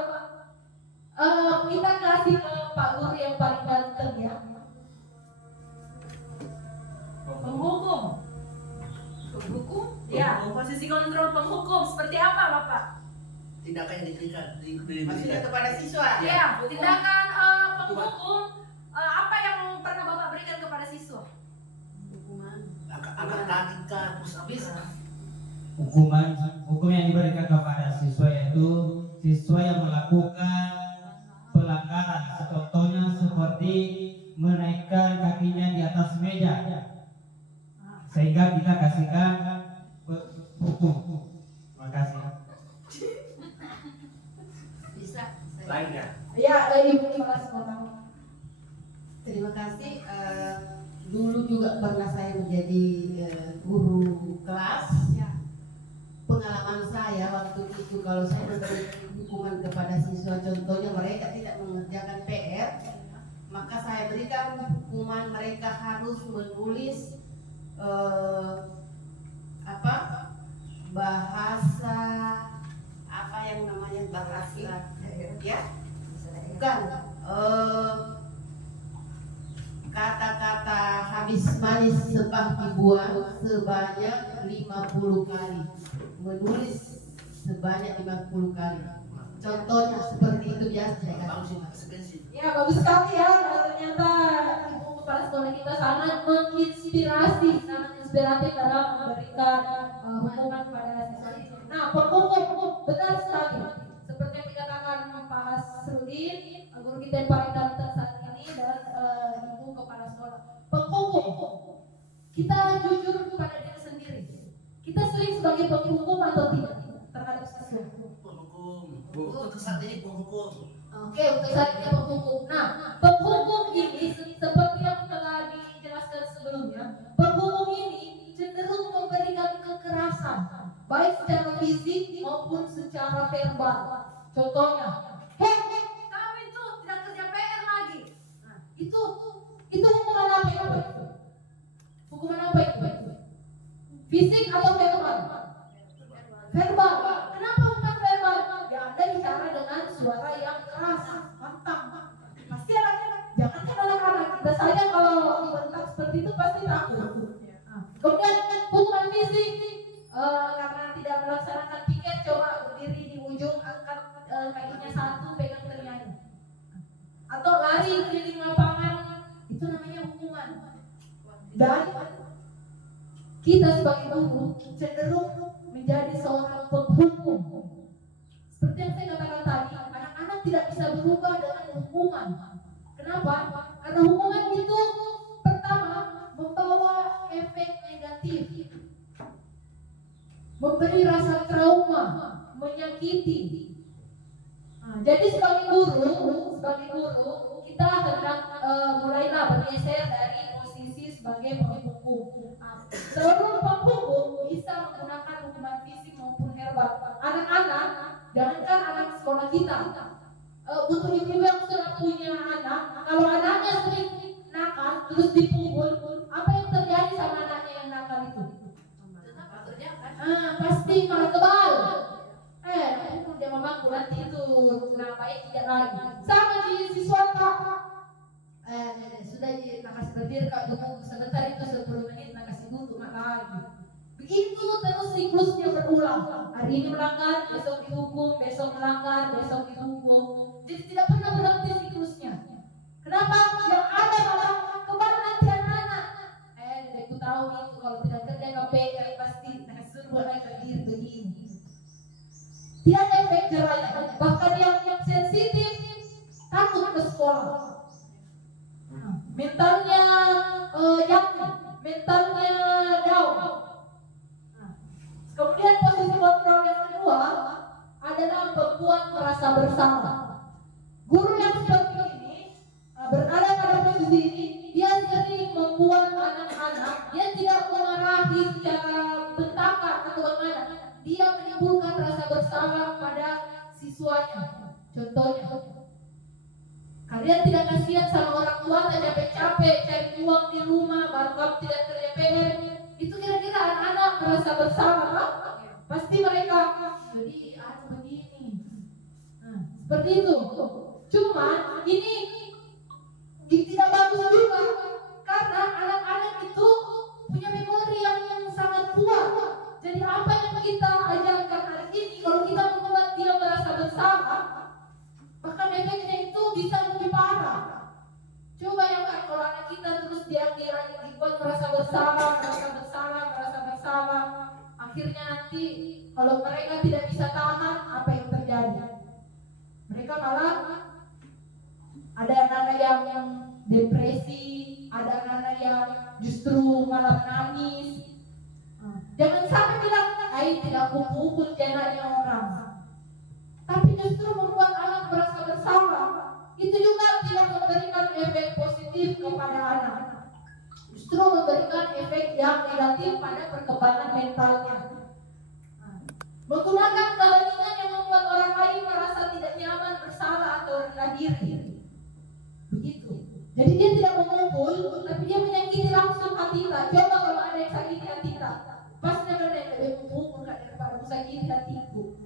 kita kasih ke Pak Guru yang paling ganteng ya. Penghukum. Penghukum? Ya, posisi kontrol penghukum seperti apa Bapak? Tindakan yang diberikan Maksudnya kepada siswa. Ya, tindakan penghukum apa yang pernah Bapak berikan kepada siswa? Hukuman. angkat kaki kah terus habis Hukum yang diberikan kepada siswa yaitu siswa yang melakukan pelanggaran, contohnya seperti menaikkan kakinya di atas meja, sehingga kita kasihkan hukum. Terima kasih. Bisa. lainnya. Ya, Ibu Kepala Sekolah. Terima kasih. Dulu juga pernah saya menjadi guru kelas. Pengalaman saya waktu itu kalau saya memberi hukuman kepada siswa, contohnya mereka tidak mengerjakan PR, maka saya berikan hukuman mereka harus menulis bahasa apa yang namanya bahasa ya bukan kata-kata habis manis sepah dibuang sebanyak 50 kali, menulis sebanyak 50 kali. Contohnya seperti itu biasa saya katakan. Ya, bagus sekali ya. Ternyata Ibu Kepala Sekolah kita sangat menginspirasi, sangat inspiratif dalam memberikan hukuman kepada siswa itu. Nah, penghukum benar sekali. Seperti yang dikatakan Pak Hasrudin, guru kita yang paling ganteng saat ini, dan Ibu Kepala Sekolah. Penghukum, kita jujur kepada diri sendiri. Kita sering sebagai penghukum atau tidak terhadap siswa? Untuk saat ini penghukum. Oke, untuk saat ini penghukum. Nah, penghukum ini seperti yang telah dijelaskan sebelumnya, penghukum ini cenderung memberikan kekerasan, baik secara fisik maupun secara verbal. Contohnya, Kamu itu tidak kerja PR lagi. nah, itu hukuman apa itu? Hukuman apa itu? Fisik atau verbal? Verbal. Kenapa bukan verbal? Ya, Anda bicara dengan suara yang keras, lantang. Pasti jangankan anak-anak, kita saja kalau dibentak seperti itu pasti takut. Nah, kemudian hukuman fisik, karena tidak melaksanakan piket, coba berdiri di ujung, angkat kakinya satu, pegang telinganya. Atau lari keliling lapangan, itu namanya hukuman. Dan kita sebagai guru cenderung menjadi seorang penghukum. Seperti yang saya katakan tadi, anak-anak tidak bisa berubah dengan hukuman. Kenapa? Karena hukuman itu pertama membawa efek negatif, memberi rasa trauma, menyakiti. Nah, jadi sebagai guru kita hendak mulailah bergeser dari posisi sebagai penghukum. Seluruh penghukum bisa menggunakan hukuman fisik maupun verbal. Anak-anak, jangankan anak sekolah kita, untuk ibu yang sudah punya anak, kalau anaknya sering nakal terus dipukul, apa yang terjadi sama anaknya yang nakal itu? Pasti malah kebal. Dia mamaku nanti itu nah baik tidak lagi. Sama di siswa Pak. Sudah nakasih berdiri Kak tunggu sebentar itu 10 menit nakasih duduk lagi. Begitu terus siklusnya berulang. Hari ini melanggar, besok dihukum, besok melanggar, besok dihukum. Jadi tidak pernah berhenti siklusnya. Kenapa? Yang ada malah kebal nanti anak-anak. Aku tahu itu kalau tidak kerja KPR pasti suruh buat begini. Tidak ada efek jerahnya. Bahkan yang sensitif takut ke sekolah. Mentalnya mentalnya down. Kemudian posisi kontrol yang kedua adalah membuat merasa bersalah. Guru yang seperti ini berada pada posisi ini, dia sering membuat anak-anak, dia tidak memarahi secara bentakan atau bagaimana, dia menimbulkan rasa bersalah pada siswanya. Contohnya, kalian tidak kasihan sama orang tua yang capek-capek cari uang di rumah, baru kamu tidak kerja PR. Itu kira-kira anak-anak merasa bersalah, pasti mereka jadi begini. Nah, seperti itu. Cuma ini tidak bagus juga karena anak-anak itu punya memori yang sangat kuat. Jadi apa yang kita ajarkan hari ini, kalau kita membuat dia merasa bersalah, bahkan efeknya itu bisa lebih parah. Coba yang kalau anak kita terus dia dibuat merasa bersalah, akhirnya nanti kalau mereka tidak bisa tahan, apa yang terjadi? Mereka malah ada anak-anak yang depresi, ada anak-anak yang justru malah menangis. Jangan sampai bilang, tidak kupukul jangannya orang. Tapi justru membuat anak merasa bersalah. Itu juga tidak memberikan efek positif kepada anak. Justru memberikan efek yang negatif pada perkembangan mentalnya. Menggunakan keheningan yang membuat orang lain merasa tidak nyaman, bersalah atau rendah diri. Begitu. Jadi dia tidak memukul, tapi dia menyakiti langsung hati kita. Coba kalau ada yang sakiti hati kita, pasti ada yang lebih memukul daripada sakiti hatiku.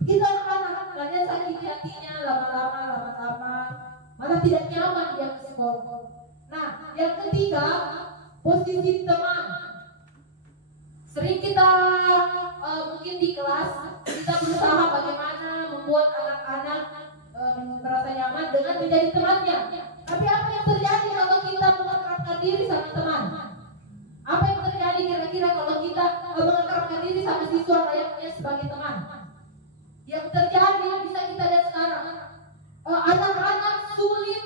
Begitu anak-anak, kalian sakiti hatinya lama-lama, malah tidak nyaman dia ke sekolah. Nah, yang ketiga, posisi teman. Sering kita mungkin di kelas kita berusaha bagaimana membuat anak-anak merasa nyaman dengan menjadi temannya. Tapi apa yang terjadi kalau kita mengakrabkan diri sama teman? Apa yang terjadi kira-kira kalau kita mengakrabkan diri sama siswa layaknya sebagai teman? Yang terjadi bisa kita lihat sekarang, anak-anak sulit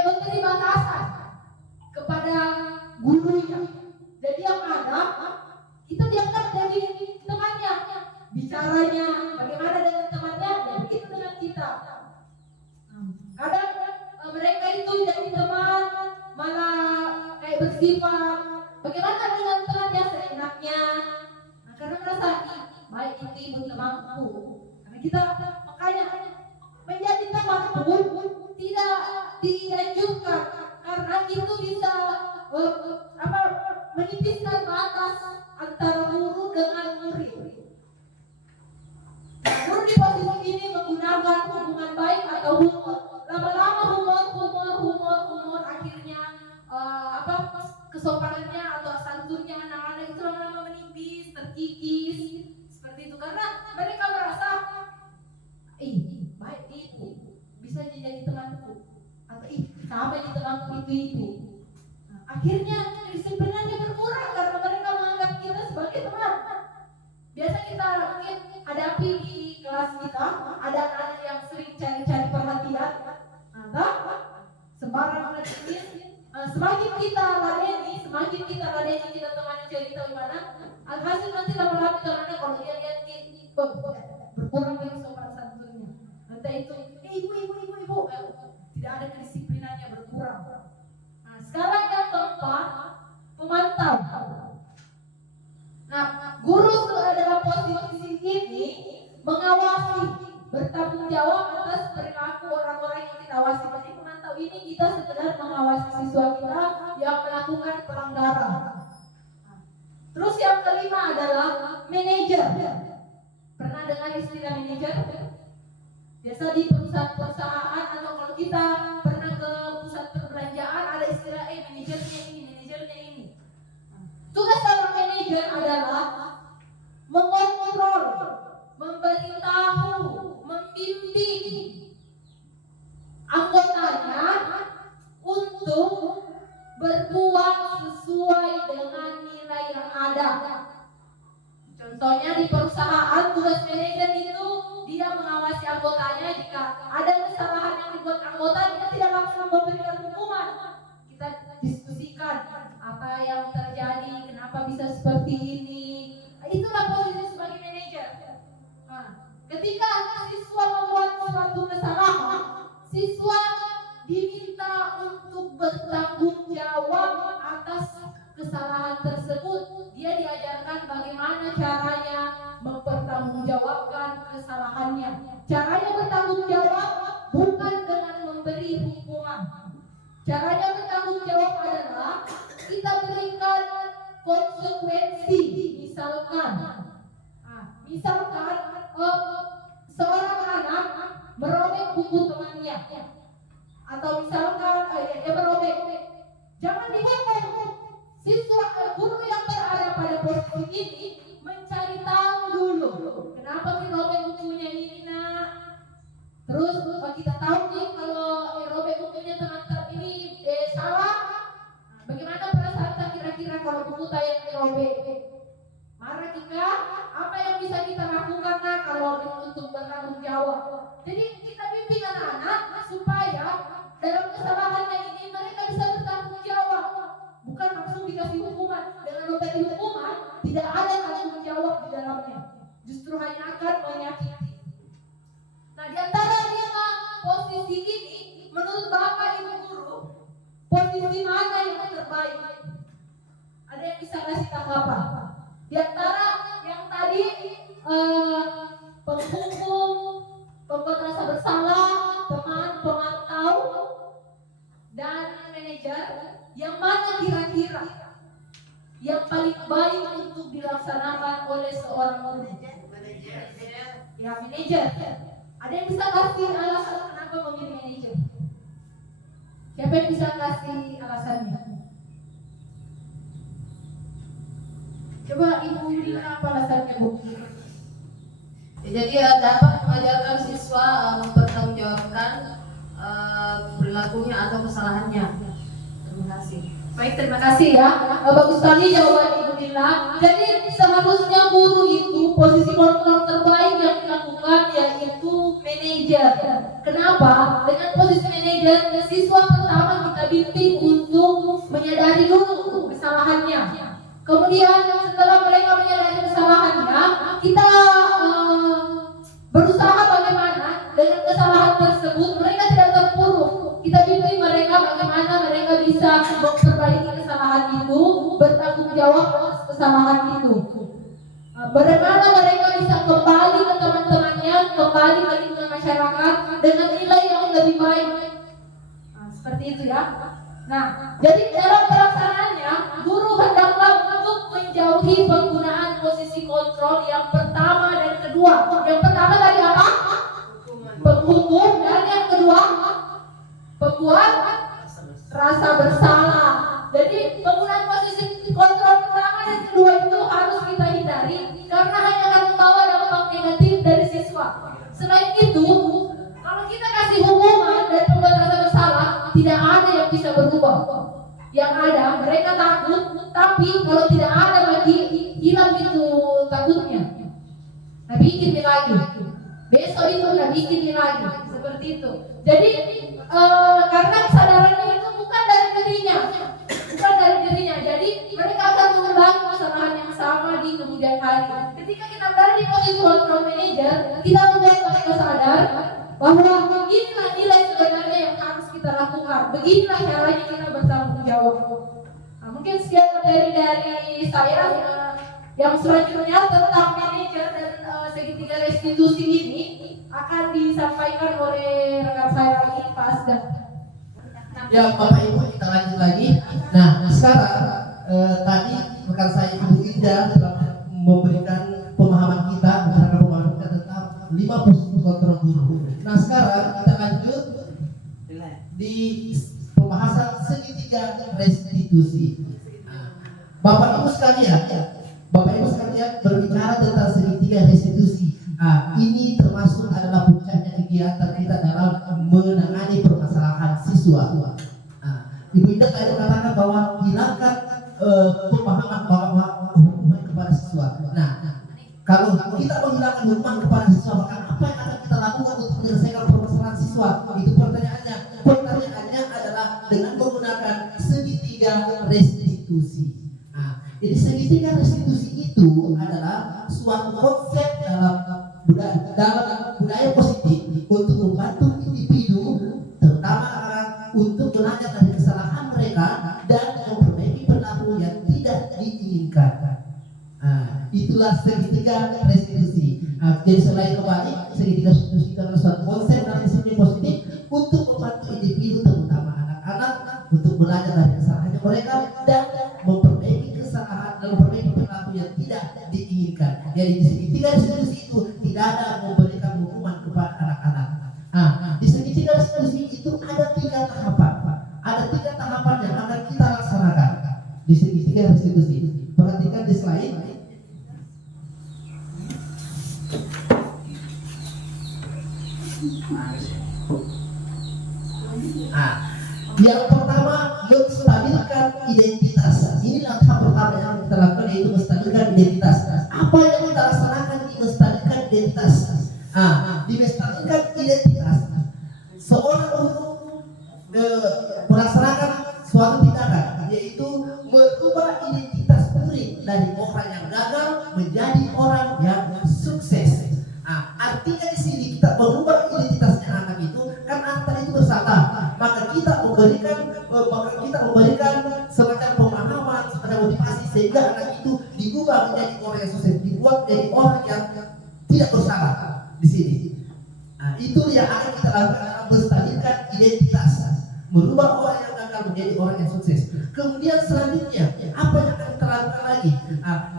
memberi batasan kepada gurunya. Jadi yang ada kita dianggap jadi temannya, bicaranya bagaimana dengan temannya, dan begitu dengan kita. Kadang mereka itu jadi teman malah kayak bersifat bagaimana dengan temannya seenaknya. Karena merasa baik itu ibu temanku. Karena kita makanya menjadi teman pun tidak dianjurkan karena itu bisa menipiskan batas antara guru dengan murid. Guru di posisi ini menggunakan hubungan baik atau humor. Lama-lama humor akhirnya kesopanannya atau santunnya anak-anak itu lama-lama menipis, terkikis seperti itu karena mereka merasa baik itu bisa jadi temanku atau sama di temanku itu. Akhirnya kedisiplinannya berkurang karena mereka menganggap kita sebagai teman. Biasa kita mungkin hadapi di kelas kita ada anak yang sering cari-cari perhatian atau sembarang menangis. Semakin kita ladeni kita temani cerita gimana, alhasil nanti lama-lama karena kalau dia lihat berkurang dari sopan santunnya. Nanti itu ibu tidak ada kedisiplinannya berkurang. Nah, sekarang yang keempat, pemantau. Nah, guru dalam posisi ini mengawasi, bertanggung jawab atas perilaku orang-orang yang kita awasi. Jadi pemantau ini kita sekedar mengawasi siswa kita yang melakukan pelanggaran. Terus yang kelima adalah manajer. Pernah dengar istilah manajer? Biasa di perusahaan-perusahaan atau kalau kita pernah ke pusat perbelanjaan ada istilah manajernya ini. Tugas seorang manajer adalah mengontrol, memberitahu, membimbing anggotanya untuk berbuat sesuai dengan nilai yang ada. Contohnya di perusahaan, tugas manajer itu dia mengawasi anggotanya. Jika ada kesalahan yang dibuat anggota, dia tidak langsung memberikan hukuman. Kita diskusikan apa yang terjadi, kenapa bisa seperti ini. Itulah posisi sebagai manajer. Ketika siswa membuat suatu kesalahan, siswa diminta untuk bertanggung jawab atas kesalahan tersebut. Dia diajarkan bagaimana caranya mempertanggungjawabkan kesalahannya. Caranya bertanggung jawab bukan dengan memberi hukuman. Caranya bertanggung jawab adalah kita beri konsekuensi. Misalkan seorang anak merobek buku temannya, atau misalkan dia merobek, jangan dihukum. Guru yang berada pada posisi ini mencari tahu dulu, kenapa sih robek bukunya ini nak. Terus kita tahu nih kalau robek bukunya teman-teman ini salah. Bagaimana perasaan kira-kira kalau buku yang dirobek? Marah kita, apa yang bisa kita lakukan nak kalau untuk bertanggung jawab? Jadi kita bimbing anak-anak supaya dalam kesalahannya ini mereka bisa bertanggung jawab, bukan langsung dikasih hukuman. Dengan memberi hukuman tidak ada tanggung jawab di dalamnya, justru hanya akan menyakiti. Nah, di antara 5 posisi ini, menurut Bapak Ibu guru, posisi mana yang terbaik? Ada yang bisa kasih tanggapan? Di antara yang tadi penghukum, pembuat rasa bersalah, teman pemantau, dan manajer, yang mana kira-kira yang paling baik untuk dilaksanakan oleh seorang guru? Ya, manajer. Ada yang bisa kasih alasan kenapa memilih manajer? Siapa yang bisa kasih alasannya? Coba Ibu Lina, apa alasannya, Bu? Jadi dapat mengajarkan siswa mempertanggungjawabkan perilakunya atau kesalahannya. Terima kasih. Baik, terima kasih ya. Bagus sekali jawaban Ibu Lina. Jadi seharusnya guru itu posisi kontrol terbaik yang dilakukan yaitu manajer. Kenapa? Dengan posisi manajer, siswa pertama kita bimbing untuk menyadari dulu kesalahannya. Kemudian setelah mereka menyadari kesalahannya, kita berusaha bagaimana dengan kesalahan tersebut mereka tidak terpuruk. Kita bimbing mereka bagaimana mereka bisa memperbaiki kesalahan itu, bertanggung jawab atas kesalahan itu. Bagaimana mereka bisa kembali ke teman-temannya, kembali lagi ke masyarakat dengan nilai yang lebih baik. Seperti itu ya. Nah, jadi dalam pelaksanaannya, guru hendaklah untuk menjauhi penggunaan posisi kontrol yang pertama dan kedua. Yang pertama tadi apa? Penghukum, dan yang kedua pembuat rasa bersalah. Jadi penggunaan posisi kontrol pertama dan kedua itu harus kita hindari karena hanya akan membawa dampak negatif dari siswa. Selain itu, kalau kita kasih hukuman dan pembuat rasa bersalah, tidak ada yang bisa berubah. Yang ada mereka takut, tapi kalau tidak ada lagi hilang itu takutnya. Nah, bikin lagi. Besok itu nggak bikin lagi. Seperti itu. Jadi karena kesadarannya itu bukan dari dirinya. Jadi mereka akan mengulangi kesalahan yang sama di kemudian hari. Ketika kita berada di posisi control manager, kita membuat mereka sadar bahwa beginilah nilai sebenarnya yang harus kita lakukan. Beginilah caranya kita bertanggung jawab. Nah, mungkin sekian materi dari saya yang selanjutnya tentang manajer dan segitiga restitusi ini akan disampaikan oleh rekan saya lagi, Pak Asdan. Ya, Bapak Ibu, kita lanjut lagi. Nah, sekarang tadi rekan saya Ibu Indah telah memberikan pemahaman kita, tentang 5 posisi kontrol guru. Nah, sekarang kita lanjut di pembahasan segitiga restitusi. Bapak Ibu sekalian berbicara tentang segitiga restitusi. Ini termasuk adalah puncaknya kegiatan kita dalam menangani permasalahan siswa. Ibu Indah tadi katakan bahwa hilangkan pemahaman bahwa hukuman kepada siswa. Nah, kalau kita menghilangkan hukuman kepada siswa, maka apa yang akan kita lakukan untuk menyelesaikan permasalahan siswa? Itu pertanyaannya. Pertanyaannya adalah dengan menggunakan segitiga restitusi. Jadi segitiga restitusi itu adalah suatu konsep dalam budaya positif untuk membantu individu, terutama anak-anak, untuk belajar dari kesalahan mereka dan memperbaiki perilaku yang tidak diinginkan. Itulah segitiga restitusi. Jadi selain kembali, segitiga restitusi itu adalah suatu konsep dalam sisi positif untuk membantu individu, terutama anak-anak, untuk belajar dari kesalahannya mereka dan memperbaiki kesalahan di segitiga restitusi. Perhatikan di slide. Nah, yang pertama menstabilkan identitas. Inilah tahap pertama yang kita lakukan, yaitu menstabilkan identitas. Apa yang kita laksanakan di menstabilkan identitas? Di menstabilkan identitas, seorang guru melaksanakan suatu tindakan, yaitu merubah identitas murid dari orang yang gagal menjadi orang yang sukses. Artinya di sini kita merubah identitasnya anak itu, kan anak tadi itu bersalah, maka kita memberikan semacam pemahaman, semacam motivasi sehingga anak itu diubah menjadi orang yang sukses, dibuat menjadi orang yang tidak bersalah di sini. Itu yang akan kita lakukan dalam menstabilkan identitas, merubah orang yang gagal menjadi orang yang sukses. Kemudian selanjutnya apa yang akan kita lakukan lagi?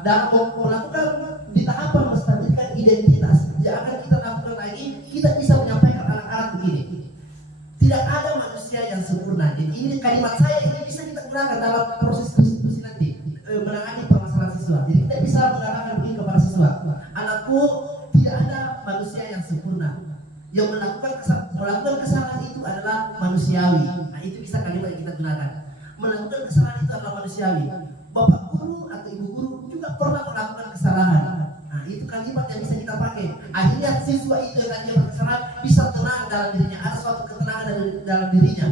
Dalam melakukan di tahapan menstabilkan identitas, yang akan kita lakukan lagi, kita bisa menyampaikan anak-anak begini: tidak ada manusia yang sempurna. Jadi ini kalimat saya ini bisa kita gunakan dalam proses diskusi nanti menangani permasalahan siswa. Jadi kita bisa mengatakan begini kepada siswa: anakku, tidak ada manusia yang sempurna. Yang melakukan kesalahan itu adalah manusiawi. Itu bisa kalimat yang kita gunakan. Melakukan kesalahan itu adalah manusiawi. Bapak guru atau ibu guru juga pernah melakukan kesalahan. Itu kalimat yang bisa kita pakai. Akhirnya siswa itu yang tadinya berkesalahan bisa tenang dalam dirinya, ada suatu ketenangan dalam dirinya.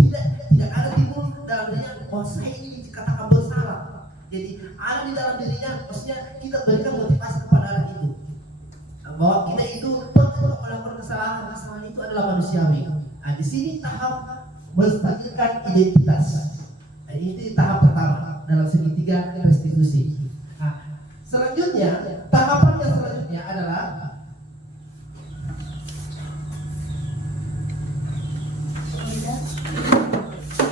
Tidak ada timbul dalam dirinya bahwa saya ini dikatakan bersalah. Jadi ada di dalam dirinya, maksudnya kita berikan motivasi kepada anak itu bahwa kita itu pernah melakukan kesalahan itu adalah manusiawi. Di sini tahap menstabilkan identitas. Ini tahap pertama dalam segitiga restitusi. Selanjutnya, tahapan yang selanjutnya adalah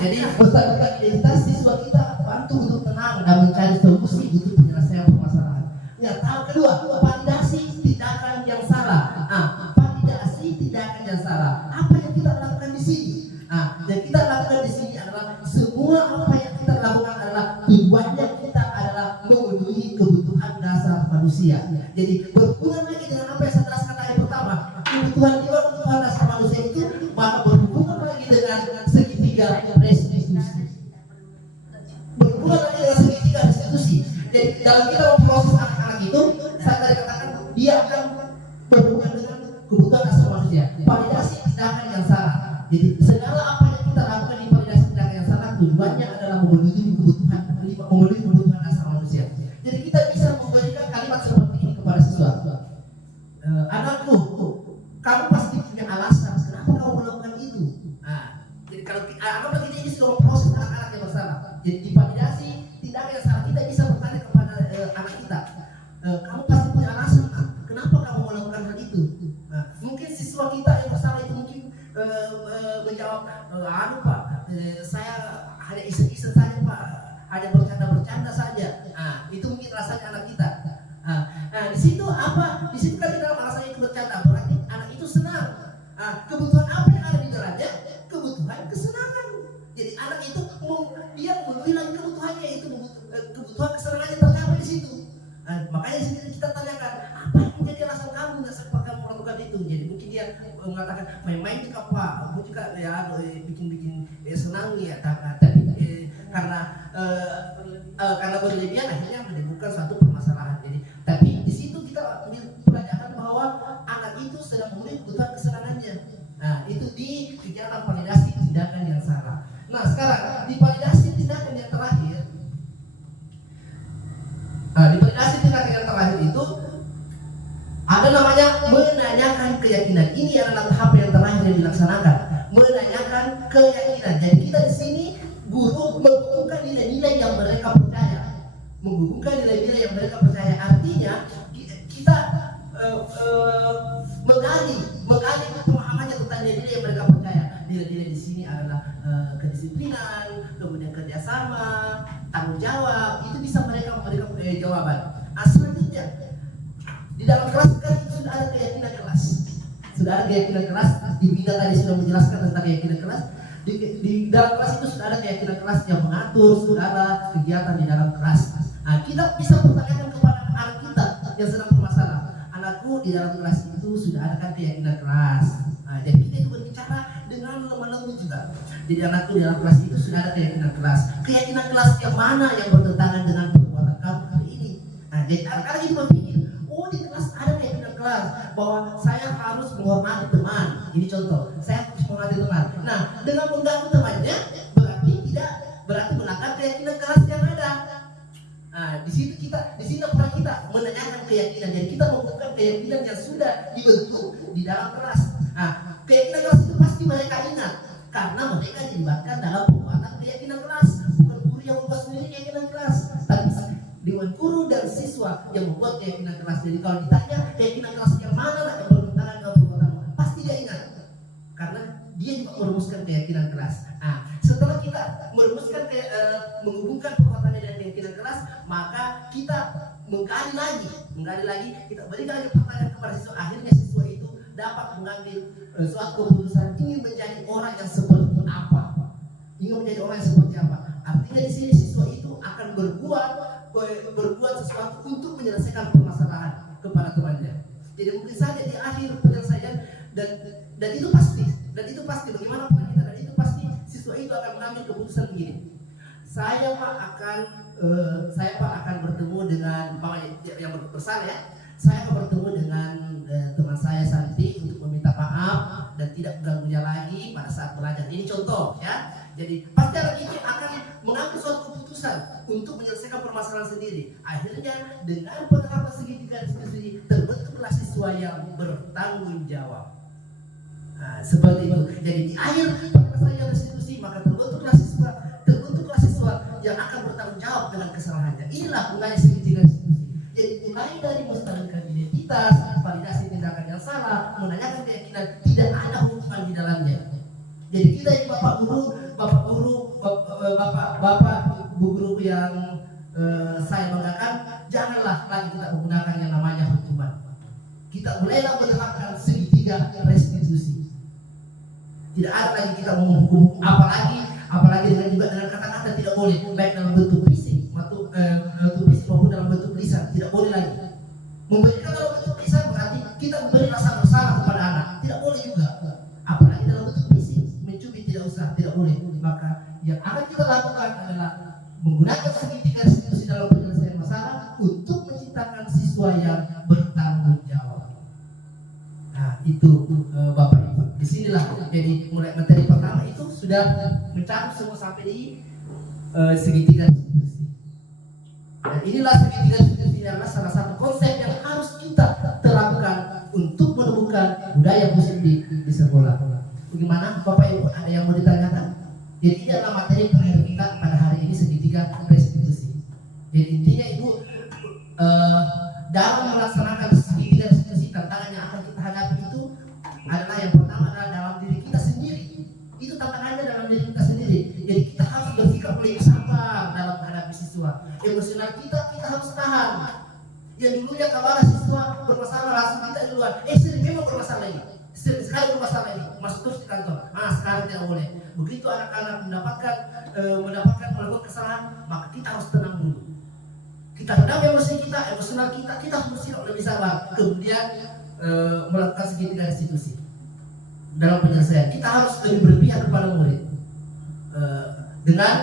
jadi menstabilkan identitas. Siswa kita bantu untuk tenang dan mencari solusi untuk penyelesaian permasalahan. Tahap kedua, validasi tindakan yang salah. Validasi tindakan yang salah. Apa yang kita lakukan di sini? Yang kita lakukan di sini adalah semua apa yang kita lakukan adalah tujuannya kita adalah memenuhi kebutuhan dasar manusia. Jadi berhubungan lagi dengan apa yang saya jelaskan tadi pertama, kebutuhan dasar manusia itu, maka berhubungan lagi dengan segitiga restitusi. Berhubungan lagi dengan segitiga restitusi. Jadi dalam kita memproses anak-anak itu, saya tadi katakan dia akan berhubungan dengan kebutuhan dasar manusia. Validasi tindakan yang salah. Jadi segala apa yang kita lakukan di validasi tindakan yang salah, tujuannya adalah memenuhi kebutuhan dasar manusia. Jadi kita bisa memberikan kalimat seperti ini kepada siswa: anakku, kamu pasti punya alasan kenapa kamu melakukan itu. Jadi kalau anggaplah kita ini sudah proses anak-anak yang bersalah. Jadi di validasi tindakan yang salah, kita bisa bertanya kepada anak kita, kamu pasti punya alasan kenapa kamu melakukan hal itu. Mungkin siswa kita yang bersalah itu mungkin menjawab, Pak, saya hanya iseng-iseng saja Pak, hanya bercanda-bercanda saja. Itu mungkin rasanya anak kita. Di situ apa? Di situ kan di dalam alasannya itu bercanda, berarti anak itu senang. Kebutuhan apa yang ada di dalamnya? Kebutuhan kesenangan. Jadi anak itu dia memenuhi lagi kebutuhannya, itu kebutuhan kesenangannya tercapai di situ. Makanya di sini kita tanyakan, apa yang menjadi alasan kamu nggak sempat kamu melakukan itu? Jadi mungkin dia mengatakan main-main juga Pak, aku juga ya bikin senang ya, tapi karena berlebihan akhirnya menimbulkan suatu permasalahan. Jadi tapi di situ kita pelajaran bahwa anak itu sedang memenuhi kebutuhan kesenangannya. Itu di kegiatan validasi tindakan yang salah. Nah sekarang di validasi tindakan yang terakhir, itu ada namanya menanyakan keyakinan. Ini adalah tahap yang terakhir yang dilaksanakan, menanyakan keyakinan. Jadi kita di sini guru menghubungkan nilai-nilai yang mereka percaya, Artinya kita menggali pemahamannya tentang nilai-nilai yang mereka percaya. Nilai-nilai di sini adalah kedisiplinan, kemudian kerjasama, tanggung jawab. Itu bisa mereka memberikan jawaban. Selanjutnya di dalam kelas kan sudah ada keyakinan kelas. Di Bina tadi sudah menjelaskan tentang keyakinan kelas. Di dalam kelas itu sudah ada keyakinan kelas yang mengatur saudara kegiatan di dalam kelas. Nah, kita bisa pertanyakan kepada anak kita yang sedang bermasalah. Anakku, di dalam kelas itu sudah ada kan keyakinan kelas. Nah, jadi kita itu berbicara dengan lemah lembut juga. Jadi anakku, di dalam kelas itu sudah ada keyakinan kelas. Keyakinan kelas yang mana yang bertentangan dengan perbuatan kamu hari ini? Nah, jadi anak-anak itu berpikir, oh di kelas ada keyakinan kelas bahwa saya harus menghormati teman. Ini contoh, saya harus menghormati teman. Nah, dengan mengganggu temannya berarti melanggar keyakinan kelas yang ada. Nah, di sini peran kita menanyakan keyakinan. Jadi kita membuka keyakinan yang sudah dibentuk di dalam kelas. Nah, keyakinan kelas itu pasti mereka ingat karena mereka dilibatkan dalam pembuatan keyakinan kelas. Bukan guru yang membuat sendiri keyakinan kelas, tapi dewan guru dan siswa yang membuat keyakinan kelas. Jadi kalau ditanya keyakinan kelas yang mana yang bertentangan dengan perbuatan, pasti dia ingat karena dia juga merumuskan keyakinan kelas. Nah, setelah kita merumuskan menghubungkan perbuatannya dengan keyakinan kelas, maka kita menggali lagi, kita berikan lagi pertanyaan kepada siswa. Akhirnya siswa itu dapat mengambil suatu keputusan ingin menjadi orang yang seperti apa. Artinya di sini siswa itu akan berbuat sesuatu untuk menyelesaikan permasalahan kepada temannya. Jadi mungkin saja di akhir penyelesaian dan itu pasti bagaimana peran kita, dan itu pasti siswa itu akan mengambil keputusan begini. Saya Pak akan bertemu dengan yang bersalah ya. Saya akan bertemu dengan teman saya Santi untuk meminta maaf dan tidak mengganggunya lagi pada saat belajar. Ini contoh ya. Jadi pasti anak ini akan mengambil suatu keputusan untuk menyelesaikan permasalahan sendiri. Akhirnya dengan penerapan segitiga diskusi terbentuklah siswa yang bertanggung jawab. Nah, seperti itu. Jadi di akhir penyelesaian restitusi maka terbentuklah siswa yang akan bertanggung jawab dengan kesalahannya. Inilah gunanya segitiga restitusi. Jadi mulai dari melestarikan identitas, validasi tindakan yang salah, menanyakan keyakinan, tidak ada hukuman di dalamnya. Jadi kita yang bapak bu guru yang saya banggakan, janganlah lagi kita menggunakan yang namanya hukuman. Kita mulailah menerapkan segitiga restitusi. Tidak ada lagi kita menghukum, apalagi dengan kata-kata tidak boleh, baik dalam bentuk fisik maupun dalam bentuk lisan, tidak boleh lagi. Memberikan dalam bentuk lisan berarti kita memberi rasa bersalah kepada anak, tidak boleh juga. Apalagi dalam bentuk fisik, mencubit tidak boleh. Maka yang akan kita lakukan adalah menggunakan segitiga restitusi dalam penyelesaian masalah untuk menciptakan siswa yang bertanggung jawab. Nah, itu Bapak Ibu. Disinilah jadi mulai materi pertama itu sudah mencakup semua sampai di segitiga restitusi. Dan inilah segitiga restitusi adalah salah satu konsep yang harus kita terapkan untuk menemukan budaya positif di sekolah. Bagaimana Bapak Ibu, ada yang mau ditanyakan? Jadi ini adalah materi terakhir kita pada hari ini, segitiga restitusi. Jadi intinya Ibu dalam melaksanakan segitiga restitusi, tantangan yang akan kita hadapi itu adalah yang pertama adalah dalam diri kita sendiri. Itu tantangannya dalam diri kita sendiri. Jadi kita harus bersikap lebih sabar dalam menghadapi siswa. Emosional kita harus tahan. Yang dulunya kalau siswa bermasalah langsung kita duluan. Sering memang bermasalah ini. Sering sekali bermasalah ini. Masuk terus di kantor. Sekarang tidak boleh. Begitu anak-anak mendapatkan melakukan kesalahan, maka kita harus tenang dulu. Kita redam emosi kita, emosional kita harus bersikap lebih sabar. Kemudian melakukan segitiga restitusi dalam penyelesaian. Kita harus lebih berpihak kepada murid dengan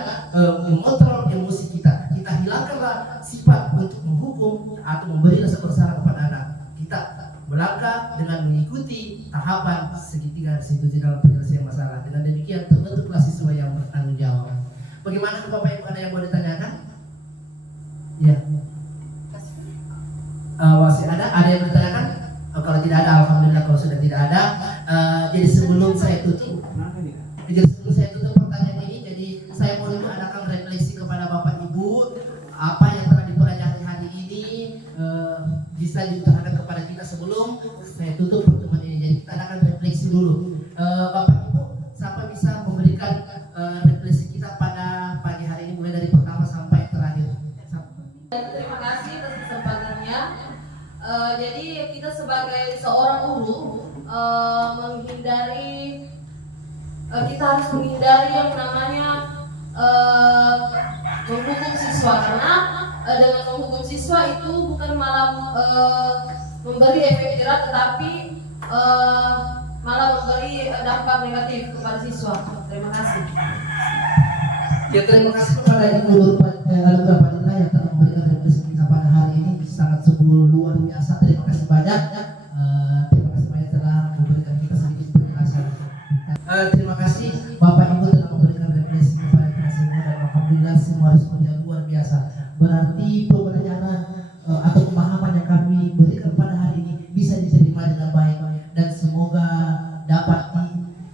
mengontrol emosi kita. Kita hilangkanlah sifat untuk menghukum atau memberi rasa bersalah kepada anak. Kita melangkah dengan mengikuti tahapan segitiga restitusi dalam penyelesaian masalah. Dengan demikian terbentuklah siswa yang bertanggung jawab. Bagaimana Bapak Ibu, ada yang mau ditanyakan? Ya. Masih ada yang ditanyakan? Kalau tidak ada, alhamdulillah. Kalau sudah tidak ada, jadi sebelum saya tutup pertanyaan ini, jadi saya mau dulu adakan refleksi kepada Bapak Ibu apa yang telah dipelajari hari ini bisa diutarakan kepada kita sebelum saya tutup pertemuan ini. Jadi kita adakan refleksi dulu. Bapak Ibu, siapa bisa memberikan refleksi kita pada pagi hari ini mulai dari pertama sampai terakhir? Terima kasih atas kesempatannya. Jadi kita sebagai seorang guru menghindari kita harus menghindari yang namanya menghukum siswa, karena dengan menghukum siswa itu bukan malah memberi efek jerah, tetapi malah memberi dampak negatif kepada siswa. Terima kasih. Ya, terima kasih kepada Ibu Alura Padilla yang telah memberikan rekomendasi kita pada hari ini, sangat sungguh luar biasa. Terima kasih banyak. Terima kasih banyak telah memberikan kita sedikit penjelasan. Terima kasih Bapak Ibu telah memberikan rekomendasi kepada kita semua, dan alhamdulillah semua responnya luar biasa. Berarti pembelajaran atau pemahaman yang kami berikan pada hari ini bisa diterima dengan baik, dan semoga dapat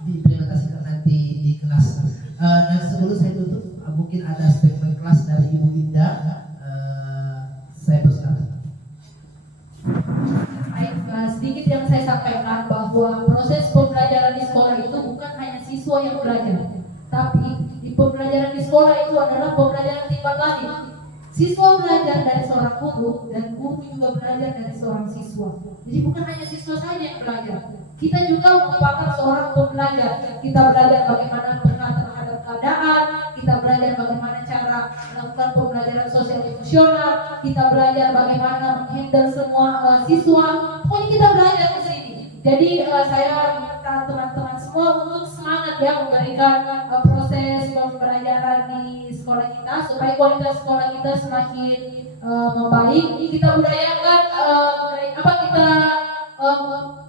diimplementasikan nanti di kelas. Dan sebelum saya tutup, mungkin ada statement kelas dari Ibu Indah. Saya persilakan. Baik, sedikit yang saya sampaikan bahwa proses pembelajaran di sekolah itu bukan hanya siswa yang belajar, tapi di pembelajaran di sekolah itu adalah pembelajaran timbal balik. Siswa belajar dari seorang guru, dan guru juga belajar dari seorang siswa. Jadi bukan hanya siswa saja yang belajar, kita juga merupakan seorang pembelajar. Kita belajar bagaimana peka terhadap keadaan, kita belajar bagaimana cara melakukan pembelajaran sosial emosional, kita belajar bagaimana menghandle semua siswa. Pokoknya kita belajar di sini. Jadi saya minta teman-teman semua untuk semangat ya memberikan proses pembelajaran di sekolah kita, supaya kualitas sekolah kita semakin membaik. Kita budayakan kita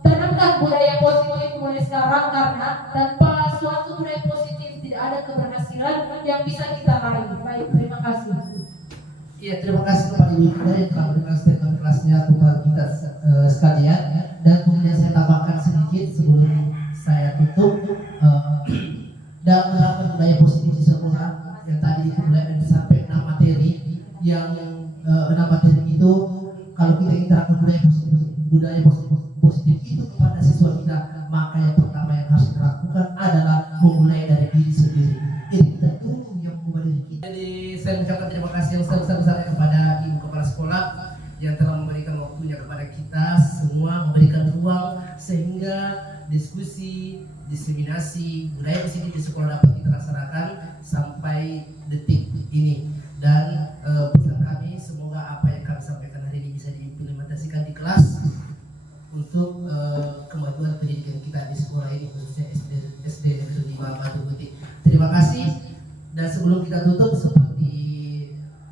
tanamkan budaya positif mulai sekarang, karena tanpa suatu budaya positif tidak ada keberhasilan yang bisa kita raih. Baik, terima kasih. Iya, terima kasih kepada Ibu Indah yang telah memberikan statement kelasnya kepada kita sekalian. Dan kemudian saya tambahkan sedikit sebelum saya tutup, dalam menerapkan budaya positif di sekolah yang tadi itu mulai sampai 6 materi, yang 6 materi itu kalau kita terapkan budaya positif itu kepada siswa kita, maka yang pertama yang harus kita lakukan adalah memulai dari diri sendiri. Jadi kita dulu yang mengubah diri kita. Jadi saya mengucapkan terima kasih yang sebesar-besarnya kepada Ibu Kepala Sekolah yang telah memberikan waktunya kepada kita semua, memberikan ruang sehingga diskusi, diseminasi budaya positif di sekolah dapat kita laksanakan sampai detik ini. Dan pesan kami, semoga apa yang kami sampaikan hari ini bisa diimplementasikan di kelas untuk kemajuan pendidikan kita di sekolah ini, khususnya SD Negeri 5 Batu Putih. Terima kasih. Dan sebelum kita tutup, seperti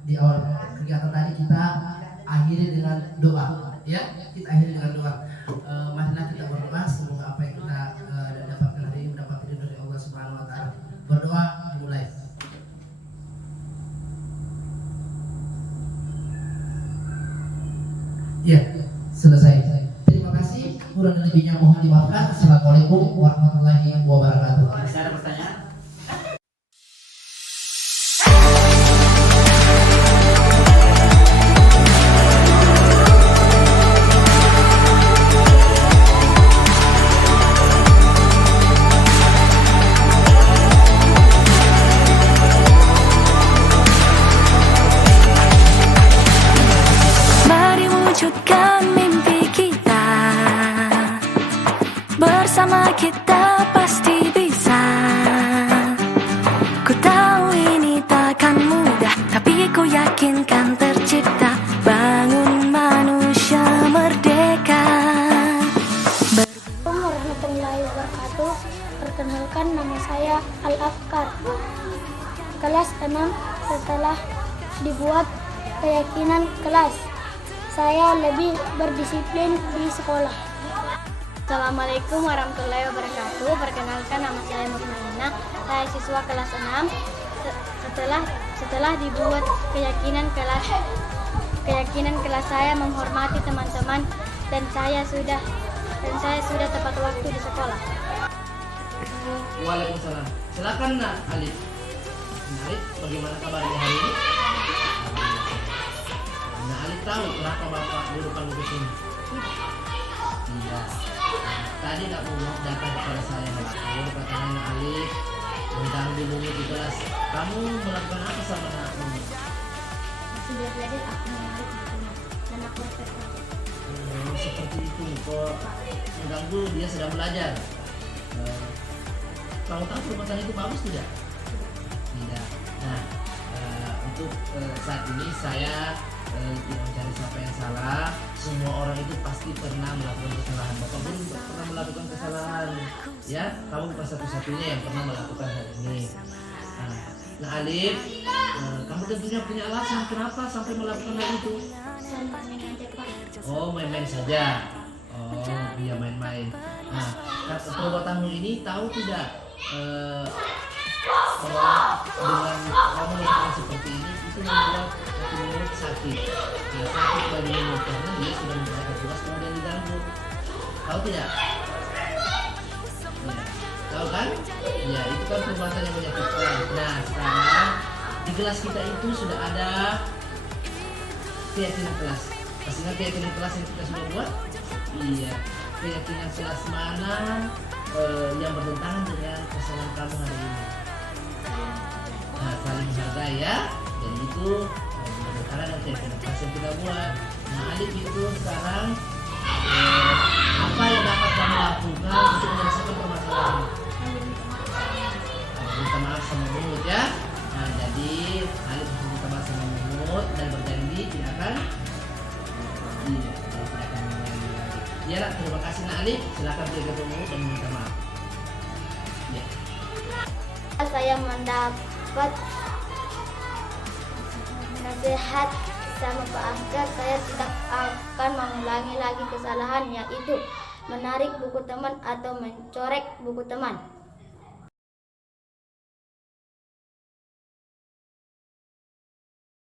di awal kegiatan tadi, kita akhiri dengan doa. Ya, kita akhiri dengan doa. Marilah kita berdoa, semoga apa yang kita dapatkan hari ini mendapat ridho dari Allah Subhanahu Wa Taala. Berdoa dimulai. Ya, selesai. Terima kasih. Kurang lebihnya mohon dimaafkan. Assalamualaikum warahmatullahi wabarakatuh. Bisa ada pertanyaan? Bersama kita pasti bisa. Ku tahu ini takkan mudah, tapi ku yakin kan tercipta. Bangun manusia merdeka. Assalamualaikum warahmatullahi wabarakatuh. Perkenalkan, nama saya Al-Afkar. Kelas 6. Setelah dibuat keyakinan kelas, saya lebih berdisiplin di sekolah. Assalamualaikum warahmatullahi wabarakatuh. Perkenalkan, nama saya Mutmainah. Saya siswa kelas 6. Setelah dibuat keyakinan kelas saya menghormati teman-teman, dan saya sudah tepat waktu di sekolah. Waalaikumsalam. Silakan Nak Alif. Alif, bagaimana kabarnya hari ini? Nah, Alif tahu kenapa Bapak guru panggil ke sini? Iya. Tadi nak mau datang kepada saya, guru katanya Nak Alif tentang dulunya di kelas. Kamu melakukan apa sama anak ini? Sudah belajar, aku menarik bukunya dan aku Seperti itu kok mengganggu dia sedang belajar. Kamu tahu perbuatan itu bagus tidak? Tidak. Nah, untuk saat ini saya tidak mencari siapa yang salah. Semua orang itu pasti pernah melakukan kesalahan. Bapak Guru juga pernah melakukan kesalahan. Ya, kamu bukan satu-satunya yang pernah melakukan hal ini. Nah, Alif, kamu tentunya punya alasan kenapa sampai melakukan hal itu. Oh, main-main saja. Oh, iya main-main. Nah, perbuatanmu ini tahu tidak? Bahwa dengan kamu melakukan seperti ini itu membuat hati mulut sakit. Nah, sakit bagi mulut karena dia sudah menjalankan tugas kemudian diganggu. Tahu tidak? Ya. Tahu kan? Ya, itu kan perbuatan yang menyakitkan. Nah, sekarang di kelas kita itu sudah ada keyakinan kelas. Masih ingat keyakinan kelas yang kita sudah buat? Iya. Keyakinan kelas mana yang bertentangan dengan kesalahan kamu hari ini? Nah, saling menghargai ya. Jadi itu bertentangan dengan keyakinan kelas yang kita buat. Nah, Alif itu sekarang apa yang dapat kamu lakukan untuk menyelesaikan permasalahan? Minta maaf sama Mumut ya. Nah, jadi Alif harus minta maaf sama Mumut dan berjanji tidak akan mengulangi lagi. Ya, terima kasih Nak Alif. Silakan pergi ke Mumut dan minta maaf. Ya. Saya mendapat nasihat sama Pak Askar, saya tidak akan mengulangi lagi kesalahan, yaitu menarik buku teman atau mencorek buku teman.